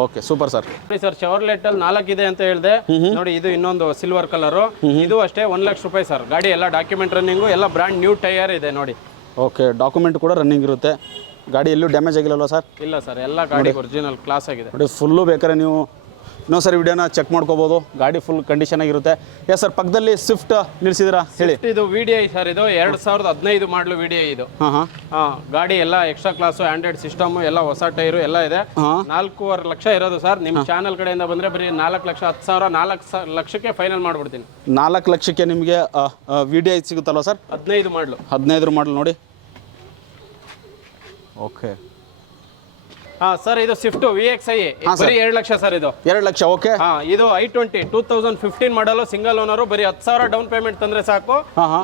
Okay super sir. Sir Chevrolet ಅಲ್ಲಿ 4 ಇದೆ ಅಂತ ಹೇಳಿದೆ ನೋಡಿ. ಇದು ಇನ್ನೊಂದು ಸಿಲ್ವರ್ ಕಲರು. ಇದು ಅಷ್ಟೇ 1 ಲಕ್ಷ ರೂಪಾಯಿ ಸರ್. ಗಾಡಿ ಎಲ್ಲ ಡಾಕ್ಯುಮೆಂಟ್ ರನ್ನಿಂಗು, ಎಲ್ಲ ಬ್ರ್ಯಾಂಡ್ ನ್ಯೂ ಟೈರ್ ಇದೆ ನೋಡಿ. ಓಕೆ ಡಾಕ್ಯುಮೆಂಟ್ ಕೂಡ ರನ್ನಿಂಗ್ ಇರುತ್ತೆ. ಗಾಡಿ ಎಲ್ಲೂ ಡ್ಯಾಮೇಜ್ ಆಗಿಲ್ಲಲ್ಲ ಸರ್? ಇಲ್ಲ ಸರ್, ಎಲ್ಲ ಗಾಡಿ ಒರಿಜಿನಲ್ ಕ್ಲಾಸ್ ಆಗಿದೆ ನೋಡಿ. ಫುಲ್ಲು ಬೇಕಾದ್ರೆ ನೀವು ಇನ್ನೊಂದು ಸರಿ ವಿಡಿಯೋನ ಚೆಕ್ ಮಾಡ್ಕೋಬೋದು. ಗಾಡಿ ಫುಲ್ ಕಂಡೀಷನ್ ಆಗಿರುತ್ತೆ. ಎಸ್ ಸರ್, ಪಕ್ಕದಲ್ಲಿ ಸ್ವಿಫ್ಟ್ ನಿಲ್ಸಿದ್ದೀರಾ ಹೇಳಿ? ಇದು VDI ಸರ್. ಇದು 2015 ಮಾಡಲು VDI ಇದು. ಗಾಡಿ ಎಲ್ಲ ಎಕ್ಸ್ಟ್ರಾ ಕ್ಲಾಸು, ಆಂಡ್ರಾಯ್ಡ್ ಸಿಸ್ಟಮ್, ಎಲ್ಲ ಹೊಸ ಟೈರು ಎಲ್ಲ ಇದೆ. 4.5 ಲಕ್ಷ ಇರೋದು ಸರ್. ನಿಮ್ಮ ಚಾನಲ್ ಕಡೆಯಿಂದ ಬಂದರೆ ಬರೀ 4,10,000 4 ಲಕ್ಷಕ್ಕೆ ಫೈನಲ್ ಮಾಡ್ಬಿಡ್ತೀನಿ. 4 ಲಕ್ಷಕ್ಕೆ ನಿಮಗೆ VDI ಸಿಗುತ್ತಲ್ವ ಸರ್? 15 ಮಾಡಲು. 15 ಮಾಡಲು ನೋಡಿ. ಓಕೆ ಸರ್ ಇದು ಸ್ವಿಫ್ಟ್ VXI ಬರೀ 2 ಲಕ್ಷ ಸರ್. ಇದು 2 ಲಕ್ಷ. ಓಕೆ. ಇದು I20 2015 ಮಾಡಲು ಸಿಂಗಲ್ ಓನರು. ಬರೀ 10,000 ಡೌನ್ ಪೇಮೆಂಟ್ ತಂದ್ರೆ ಸಾಕು,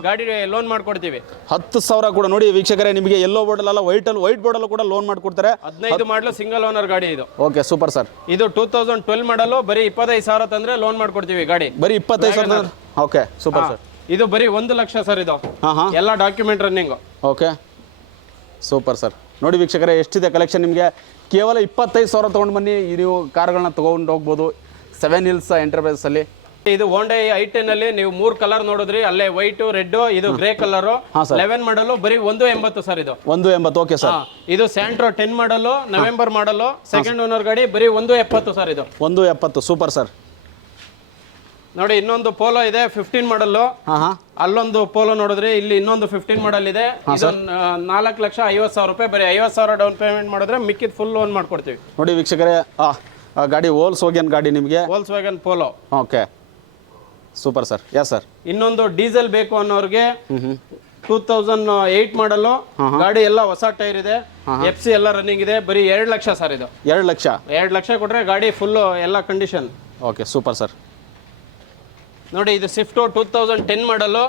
ಗಾಡಿ ಲೋನ್ ಮಾಡ್ಕೊಡ್ತೀವಿ. 10,000 ಕೂಡ ನೋಡಿ ವೀಕ್ಷಕರೇ. ನಿಮಗೆ ಯೆಲ್ಲೋ ಬೋರ್ಡ್ ಅಲ್ಲ, ವೈಟ್ ಬೋರ್ಡ್ ಅಲ್ಲೂ ಕೂಡ ಲೋನ್ ಮಾಡ್ಕೊಡ್ತಾರೆ. 15 ಮಾಡಲು ಸಿಂಗಲ್ ಓನರ್ ಗಾಡಿ ಇದು. Okay super sir. ಇದು 2012 ಮಾಡಲು. ಬರೀ 25,000 ತಂದ್ರೆ ಲೋನ್ ಮಾಡ್ಕೊಡ್ತೀವಿ ಗಾಡಿ. ಬರೀ 25,000. Okay super sir. ಇದು ಬರೀ 1 ಲಕ್ಷ ಸರ್. ಇದು ಎಲ್ಲ document running. Okay super sir. ನೋಡಿ ವೀಕ್ಷಕರೇ, ಎಷ್ಟಿದೆ ಕಲೆಕ್ಷನ್. ನಿಮಗೆ ಕೇವಲ 25,000 ತೊಗೊಂಡು ಬನ್ನಿ, ನೀವು ಕಾರ್ಗಳನ್ನ ತೊಗೊಂಡು ಹೋಗ್ಬೋದು 7 ಹಿಲ್ಸ್ ಎಂಟರ್ಪ್ರೈಸಲ್ಲಿ. ಇದು ಹೋಂಡಾ I10 ಅಲ್ಲಿ ನೀವು 3 ಕಲರ್ ನೋಡಿದ್ರಿ, ಅಲ್ಲೇ ವೈಟ್, ರೆಡ್, ಇದು ಗ್ರೇ ಕಲರ್. 11 ಮಾಡಲು ಬರೀ 180 ಸರ್. ಇದು 180. Okay sir. ಇದು ಸ್ಯಾಂಟ್ರೋ 10 ಮಾಡಲು, ನವೆಂಬರ್ ಮಾಡಲು, ಸೆಕೆಂಡ್ ಓನರ್ ಗಾಡಿ. ಬರೀ 170 ಸರ್. ಇದು 170. Super sir. ನೋಡಿ ಇನ್ನೊಂದು ಪೋಲೋ ಇದೆ 15 ಮಾಡಲು. ಅಲ್ಲೊಂದು ಪೋಲೋ ನೋಡಿದ್ರಿ, ಇಲ್ಲಿ ಇನ್ನೊಂದು 15 ಮಾಡಲ್ ಇದೆ. ಇದು 4,50,000 ರೂಪಾಯಿ. ಬರೀ 50,000 ಡೌನ್ ಪೇಮೆಂಟ್ ಮಾಡಿದ್ರೆ ಮಿಕ್ಕಿದ್ ಫುಲ್ ಲೋನ್ ಮಾಡ್ಕೊಡ್ತೀವಿ. ನೋಡಿ ವೀಕ್ಷಕರೇ, ಗಾಡಿ ವೋಲ್ಸ್ವಾಗನ್ ಗಾಡಿ ನಿಮಗೆ. Volkswagen Polo. Okay super sir. Yes sir. ಇನ್ನೊಂದು ಡೀಸೆಲ್ ಬೇಕು ಅನ್ನೋರಿಗೆ 2008 ಮಾಡಲು ಗಾಡಿ, ಎಲ್ಲ ಹೊಸ ಟೈರ್ ಇದೆ, FC ಎಲ್ಲ ರನ್ನಿಂಗ್ ಇದೆ. ಬರೀ 2 ಲಕ್ಷ ಸರ್. ಇದು 2 ಲಕ್ಷ. 2 ಲಕ್ಷ ಕೊಟ್ರೆ ಗಾಡಿ ಫುಲ್ ಎಲ್ಲ ಕಂಡೀಷನ್. Okay super sir. ನೋಡಿ ಇದು ಸ್ವಿಫ್ಟ್ 2010 ಮಾಡಲು.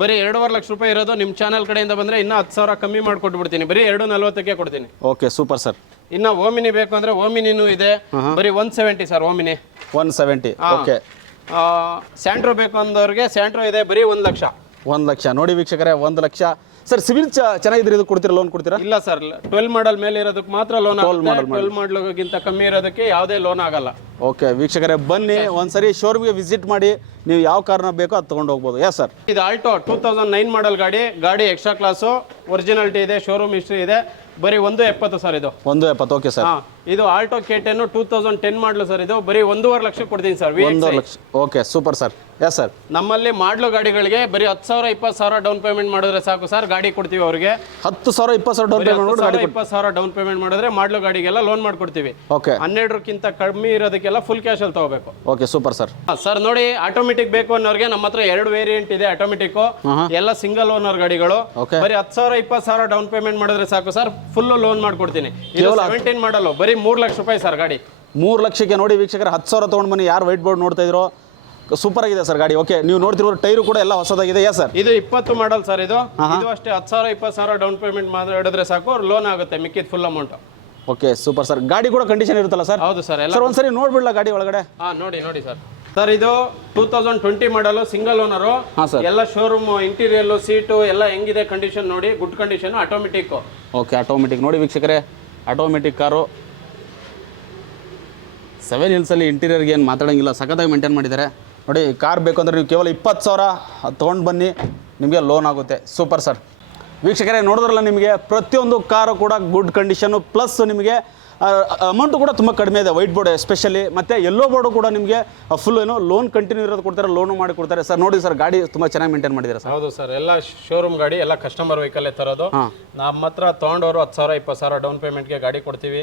ಬರೀ 2.5 ಲಕ್ಷ ರೂಪಾಯಿ ಇರೋದು. ನಿಮ್ಮ ಚಾನಲ್ ಕಡೆಯಿಂದ ಬಂದ್ರೆ ಇನ್ನ 10,000 ಕಮ್ಮಿ ಮಾಡ್ಕೊಟ್ಬಿಡ್ತೀನಿ. ಬರೀ 240ಕ್ಕೆ ಕೊಡ್ತೀನಿ. Okay super sir. ಇನ್ನ ಓಮಿನಿ ಬೇಕು ಅಂದ್ರೆ ಓಮಿನಿನೂ ಇದೆ. ಬರೀ 170 ಸರ್. ಓಮಿನಿ 170. ಓಕೆ. ಸ್ಯಾಂಟ್ರೋ ಬೇಕು ಅಂದವ್ರಿಗೆ ಸ್ಯಾಂಟ್ರೋ ಇದೆ. ಬರೀ 1 ಲಕ್ಷ. 1 ಲಕ್ಷ. ನೋಡಿ ವೀಕ್ಷಕರೇ, 1 ಲಕ್ಷ ಸರ್. ಸಿವಿಲ್ ಚೆನ್ನಾಗಿದ್ರೆ ಇದು ಕೊಡ್ತೀರಾ, ಲೋನ್ ಕೊಡ್ತೀರಾ? ಇಲ್ಲ ಸರ್, 12 ಮಾಡಲ್ ಮೇಲೆ ಇರೋದಕ್ಕೆ ಮಾತ್ರ ಲೋನ್. 12 ಮಾಡಲ್ಗಿಂತ ಕಮ್ಮಿ ಇರೋದಕ್ಕೆ ಯಾವುದೇ ಲೋನ್ ಆಗಲ್ಲ. ಓಕೆ ವೀಕ್ಷಕರೇ, ಬನ್ನಿ ಒಂದ್ಸರಿ ಶೋರೂಮ್ಗೆ ವಿಸಿಟ್ ಮಾಡಿ, ನೀವು ಯಾವ ಕಾರ್ನ ಬೇಕೋ ಅದು ತೊಗೊಂಡು ಹೋಗ್ಬೋದು. Yes sir. ಇದು ಆಲ್ಟೋ 2009 ಮಾಡಲ್ ಗಾಡಿ ಎಕ್ಸ್ಟ್ರಾ ಕ್ಲಾಸು, ಒರಿಜಿನಾಲಿಟಿ ಇದೆ, ಶೋರೂಮ್ ಹಿಸ್ಟ್ರಿ ಇದೆ. ಬರೀ 170 ಸರ್. ಇದು 170. Okay sir. ಇದು ಆಲ್ಟೋ K10 2010 ಮಾಡಲು ಸರ್. ಇದು ಬರೀ 1.5 ಲಕ್ಷ ಕೊಡ್ತೀನಿ sir. 1 lakh. Okay super sir. Yes sir. ನಮ್ಮಲ್ಲಿ ಮಾಡಲು ಗಾಡಿಗಳಿಗೆ ಬರೀ 10,000 20,000 ಡೌನ್ ಪೇಮೆಂಟ್ ಮಾಡಿದ್ರೆ ಸಾಕು ಸರ್, ಗಾಡಿ ಕೊಡ್ತೀವಿ ಅವ್ರಿಗೆ. 10,000 20,000 ಡೌನ್ ಪೇಮೆಂಟ್ ಮಾಡಿ 20,000 ಡೌನ್ ಪೇಮೆಂಟ್ ಮಾಡಿದ್ರೆ ಮಾಡಲು ಗಾಡಿಗೆಲ್ಲ ಲೋನ್ ಮಾಡ್ಕೊಡ್ತೀವಿ. ಓಕೆ. 12ಕ್ಕಿಂತ ಕಡಿಮೆ ಇರೋದಕ್ಕೆಲ್ಲ ಫುಲ್ ಕ್ಯಾಶ್ ಅಲ್ಲಿ ತಗೋಬೇಕು. Okay super sir. ಸರ್ ನೋಡಿ, ಆಟೋಮೆಟಿಕ್ ಬೇಕು ಅನ್ನೋರಿಗೆ ನಮ್ಮ ಹತ್ರ 2 ವೇರಿಯಂಟ್ ಇದೆ ಆಟೋಮೆಟಿಕ್. ಎಲ್ಲ ಸಿಂಗಲ್ ಓನರ್ ಗಾಡಿಗಳು. ಬರೀ 10,000 20,000 ಡೌನ್ ಪೇಮೆಂಟ್ ಮಾಡಿದ್ರೆ ಸಾಕು ಸರ್, ಫುಲ್ ಲೋನ್ ಮಾಡ್ಕೊಡ್ತೀನಿ. ಇದು 17 ಮಾಡಲು. ಬರೀ 3 ಲಕ್ಷ ರೂಪಾಯಿ ಸರ್ ಗಾಡಿ. 3 ಲಕ್ಷಕ್ಕೆ ನೋಡಿ ವೀಕ್ಷಕರ, 10,000 ತೊಗೊಂಡು ಬನ್ನಿ. ಯಾರು ವೈಟ್ ಬೋರ್ಡ್ ನೋಡ್ತಾ ಇದ್ರು, ಸೂಪರ್ ಆಗಿದೆ ಸರ್ ಗಾಡಿ. ಓಕೆ, ನೀವು ನೋಡ್ತಿರೋ ಟೈರು ಕೂಡ ಎಲ್ಲ ಹೊಸದಾಗಿದೆ. ಯಾ ಸರ್. ಇದು 20 ಮಾಡಲ್ ಸರ್. ಇದು ಅಷ್ಟೇ 10,000 20,000 ಡೌನ್ ಪೇಮೆಂಟ್ ಮಾಡಿದ್ರೆ ಸಾಕು, ಲೋನ್ ಆಗುತ್ತೆ, ಮಿಕ್ಕಿದ full amount. Okay super sir. ಗಾಡಿ ಕೂಡ ಕಂಡೀಷನ್ ಇರುತ್ತಲ್ಲ ಸರ್? ಹೌದು ಸರ್. ಎಲ್ಲ ಸರ್ ಒಂದ್ಸರಿ ನೋಡ್ಬಿಡ್ಲಾ ಗಾಡಿ ಒಳಗಡೆ? ನೋಡಿ ಸರ್. ಸರ್ ಇದು 2020 ಮಾಡಲು, ಸಿಂಗಲ್ ಓನರು. ಎಲ್ಲ ಶೋರೂಮ್ ಇಂಟೀರಿಯರ್ ಸೀಟು ಎಲ್ಲ ಹೆಂಗಿದೆ ಕಂಡೀಷನ್ ನೋಡಿ, good condition, automatic. Okay automatic. ನೋಡಿ ವೀಕ್ಷಕರೇ, ಆಟೋಮೆಟಿಕ್ ಕಾರು 7 ಹಿಲ್ಸಲ್ಲಿ ಇಂಟೀರಿಯರ್ಗೆ ಏನು ಮಾತಾಡೋಂಗಿಲ್ಲ, ಸಖತ್ತಾಗಿ ಮೇಂಟೈನ್ ಮಾಡಿದ್ದಾರೆ. ನೋಡಿ, ಕಾರ್ ಬೇಕು ಅಂದರೆ ನೀವು ಕೇವಲ 20,000 ತೊಗೊಂಡು ಬನ್ನಿ, ನಿಮಗೆ ಲೋನ್ ಆಗುತ್ತೆ. Super sir. ವೀಕ್ಷಕರೇ ನೋಡಿದ್ರಲ್ಲ, ನಿಮಗೆ ಪ್ರತಿಯೊಂದು ಕಾರು ಕೂಡ ಗುಡ್ ಕಂಡೀಷನ್ನು, ಪ್ಲಸ್ ನಿಮಗೆ ಅಮೌಂಟು ಕೂಡ ತುಂಬ ಕಡಿಮೆ ಇದೆ, ವೈಟ್ ಬೋರ್ಡ್ ಎಸ್ಪೆಷಲಿ, ಮತ್ತು ಯೆಲ್ಲೋ ಬೋರ್ಡು ಕೂಡ ನಿಮಗೆ ಫುಲ್ ಏನೋ ಲೋನ್ ಕಂಟಿನ್ಯೂ ಇರೋದು ಕೊಡ್ತಾರೆ, ಲೋನು ಮಾಡಿ ಕೊಡ್ತಾರೆ ಸರ್. ನೋಡಿ ಸರ್, ಗಾಡಿ ತುಂಬ ಚೆನ್ನಾಗಿ ಮೇಂಟೈನ್ ಮಾಡಿದ್ದಾರೆ ಸರ್. ಹೌದು ಸರ್, ಎಲ್ಲ ಶೋರೂಮ್ ಗಾಡಿ, ಎಲ್ಲ ಕಸ್ಟಮರ್ ವೆಹಿಕಲ್ ತರೋದು. ನಮ್ಮ ಹತ್ರ ತೊಗೊಂಡವರು 10,000 20,000 ಡೌನ್ ಪೇಮೆಂಟ್ಗೆ ಗಾಡಿ ಕೊಡ್ತೀವಿ.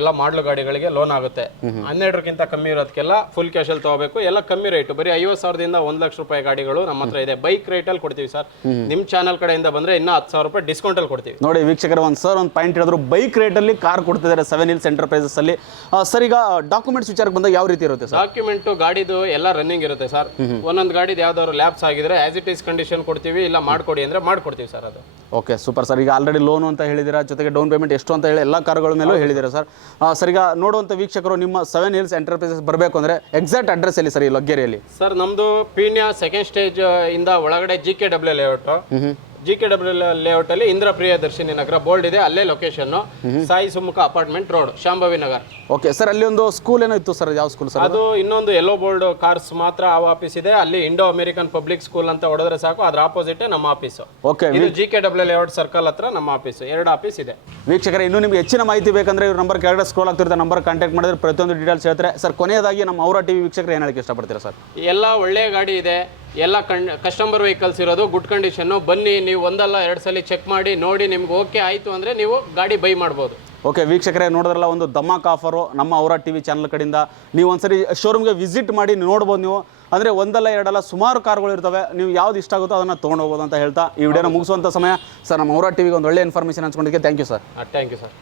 ಎಲ್ಲ ಮಾಡ್ಲು ಗಾಡಿಗಳಿಗೆ ಲೋನ್ ಆಗುತ್ತೆ. 12ಕ್ಕಿಂತ ಕಮ್ಮಿ ಇರೋದಕ್ಕೆಲ್ಲ ಫುಲ್ ಕ್ಯಾಶಲ್ಲಿ ತಗೋಬೇಕು. ಎಲ್ಲ ಕಮ್ಮಿ ರೇಟ್, ಬರೀ 50,000ದಿಂದ 1,00,000 ರೂಪಾಯಿ ಗಾಡಿಗಳು ನಮ್ಮ ಹತ್ರ ಇದೆ. ಬೈಕ್ ರೇಟಲ್ಲಿ ಕೊಡ್ತೀವಿ ಸರ್. ನಿಮ್ಮ ಚಾನಲ್ ಕಡೆಯಿಂದ ಬಂದ್ರೆ ಇನ್ನೂ 10,000 ರೂಪಾಯಿ ಡಿಸ್ಕೌಂಟಲ್ಲಿ ಕೊಡ್ತೀವಿ. ನೋಡಿ ವೀಕ್ಷಕರ, ಒಂದು ಪಾಯಿಂಟ್ ಹೇಳಿದ್ರು, ಬೈಕ್ ರೇಟಲ್ಲಿ ಕಾರ್ ಕೊಡ್ತಿದ್ದಾರೆ 7 Hills ಎಂಟರ್ಪ್ರೈಸಸ್ ಅಲ್ಲಿ. ಸರ್, ಈಗ ಡಾಕ್ಯುಮೆಂಟ್ಸ್ ವಿಚಾರಕ್ಕೆ ಬಂದಾಗ ಯಾವ ರೀತಿ ಇರುತ್ತೆ ಸರ್? ಡಾಕ್ಯುಮೆಂಟ್ ಗಾಡಿದು ಎಲ್ಲ ರನ್ನಿಂಗ್ ಇರುತ್ತೆ ಸರ್. ಒಂದೊಂದು ಗಾಡಿದು ಯಾವ್ದಾದ್ರು ಲ್ಯಾಬ್ಸ್ ಆಗಿದ್ರೆ ಆಸ್ ಇಟ್ ಈಸ್ ಕಂಡೀಷನ್ ಕೊಡ್ತೀವಿ, ಇಲ್ಲ ಮಾಡ್ಕೊಡಿ ಅಂದ್ರೆ ಮಾಡ್ಕೊಡ್ತೀವಿ ಸರ್. ಅದು ಓಕೆ, ಸೂಪರ್ ಸರ್. ಈಗ ಆಲ್ರೆಡಿ ಲೋನು ಅಂತ ಹೇಳಿದಿರಾ, ಜೊತೆಗೆ ಡೌನ್ ಪೇಮೆಂಟ್ ಎಷ್ಟು ಅಂತ ಹೇಳಿ ಎಲ್ಲ ಕಾರ್ಗಳ ಮೇಲೂ ಹೇಳಿದಿರಾ ಸರ್. ಸರ್, ಈಗ ನೋಡುವಂಥ ವೀಕ್ಷಕರು ನಿಮ್ಮ 7 Hills ಎಂಟರ್ಪ್ರೈಸಸ್ ಬರಬೇಕು ಅಂದರೆ ಎಕ್ಸಾಕ್ಟ್ ಅಡ್ರೆಸ್ ಎಲ್ಲಿ ಸರ್ ಈ ಲಗ್ಗೆರೆಯಲ್ಲಿ? ಸರ್, ನಮ್ದು ಪೀಣ್ಯ ಸೆಕೆಂಡ್ ಸ್ಟೇಜ್ ಇಂದ ಒಳಗಡೆ GKW ಲೇಔಟ್. GKW ಲೇಔಟ್ ಅಲ್ಲಿ ಇಂದ್ರ ಪ್ರಿಯದರ್ಶಿನಿ ನಗರ ಬೋರ್ಡ್ ಇದೆ, ಅಲ್ಲೇ location. Sai Sumukha apartment road, Shambhavi Nagar. Okay sir, ಅಲ್ಲಿ ಒಂದು ಸ್ಕೂಲ್ ಏನೋ ಇತ್ತು ಸರ್, ಯಾವ ಸ್ಕೂಲ್ ಸರ್? ಅದು ಇನ್ನೊಂದು ಯೆಲ್ಲೋ ಬೋರ್ಡ್ ಕಾರ್ಸ್ ಮಾತ್ರ ಆ ಆಫೀಸ್ ಇದೆ. ಅಲ್ಲಿ ಇಂಡೋ ಅಮೆರಿಕನ್ ಪಬ್ಲಿಕ್ ಸ್ಕೂಲ್ ಅಂತ ಹೊಡೆದ್ರೆ ಸಾಕು, ಅದ್ರ ಆಪೋಸಿಟ್ ನಮ್ಮ ಆಫೀಸ್. ಓಕೆ, ಇದು GKW ಲೇಔಟ್ ಸರ್ಕಲ್ ಹತ್ರ ನಮ್ಮ ಆಫೀಸ್, 2 ಆಫೀಸ್ ಇದೆ. ವೀಕ್ಷಕರೇ, ಇನ್ನೂ ನಿಮಗೆ ಹೆಚ್ಚಿನ ಮಾಹಿತಿ ಬೇಕಂದ್ರೆ ಇವ್ರ ನಂಬರ್ ಕೆಳಗಡೆ ಸ್ಕ್ರೋಲ್ ಆಗ್ತಿರುತ್ತೆ, ನಂಬರ್ ಕಾಂಟ್ಯಾಕ್ಟ್ ಮಾಡಿದ್ರೆ ಪ್ರತಿಯೊಂದು ಡೀಟೇಲ್ಸ್ ಹೇಳ್ತಾರೆ ಸರ್. ಕೊನೆಯದಾಗಿ ನಮ್ಮ ಔರಾ ಟಿವಿ ವೀಕ್ಷಕರು ಏನು ಹೇಳಕ್ಕೆ ಇಷ್ಟಪಡ್ತೀರಾ ಸರ್? ಎಲ್ಲ ಒಳ್ಳೆ ಗಾಡಿ ಇದೆ, ಎಲ್ಲ ಕಸ್ಟಮರ್ ವೆಹಿಕಲ್ಸ್ ಇರೋದು, ಗುಡ್ ಕಂಡೀಷನ್ನು. ಬನ್ನಿ, ನೀವು ಒಂದಲ್ಲ 2 ಸಲ ಚೆಕ್ ಮಾಡಿ ನೋಡಿ, ನಿಮ್ಗೆ ಓಕೆ ಆಯಿತು ಅಂದರೆ ನೀವು ಗಾಡಿ ಬೈ ಮಾಡ್ಬೋದು. ಓಕೆ ವೀಕ್ಷಕರೇ, ನೋಡಿದ್ರಲ್ಲ ಒಂದು ಧಮಾಕ್ ಆಫರು ನಮ್ಮ ಔರಾ ಟಿವಿ ಚಾನಲ್ ಕಡೆಯಿಂದ. ನೀವು ಒಂದ್ಸರಿ ಶೋರೂಮ್ಗೆ ವಿಸಿಟ್ ಮಾಡಿ ನೋಡ್ಬೋದು. ನೀವು ಅಂದರೆ ಒಂದಲ್ಲ ಎರಡಲ್ಲ ಸುಮಾರು ಕಾರ್ಗಳು ಇರ್ತವೆ, ನೀವು ಯಾವ್ದು ಇಷ್ಟ ಆಗುತ್ತೋ ಅದನ್ನು ತೊಗೊಂಡು ಹೋಗ್ಬೋದು ಅಂತ ಹೇಳ್ತಾ ಈ ವಿಡಿಯೋನ ಮುಗಿಸುವಂಥ ಸಮಯ ಸರ್. ನಮ್ಮ ಔರಾ ಟಿವಿಗೆ ಒಂದು ಒಳ್ಳೆ ಇನ್ಫಾರ್ಮೇಷನ್ ಹಂಚ್ಕೊಂಡಿದ್ದಕ್ಕೆ thank you sir. Thank you sir.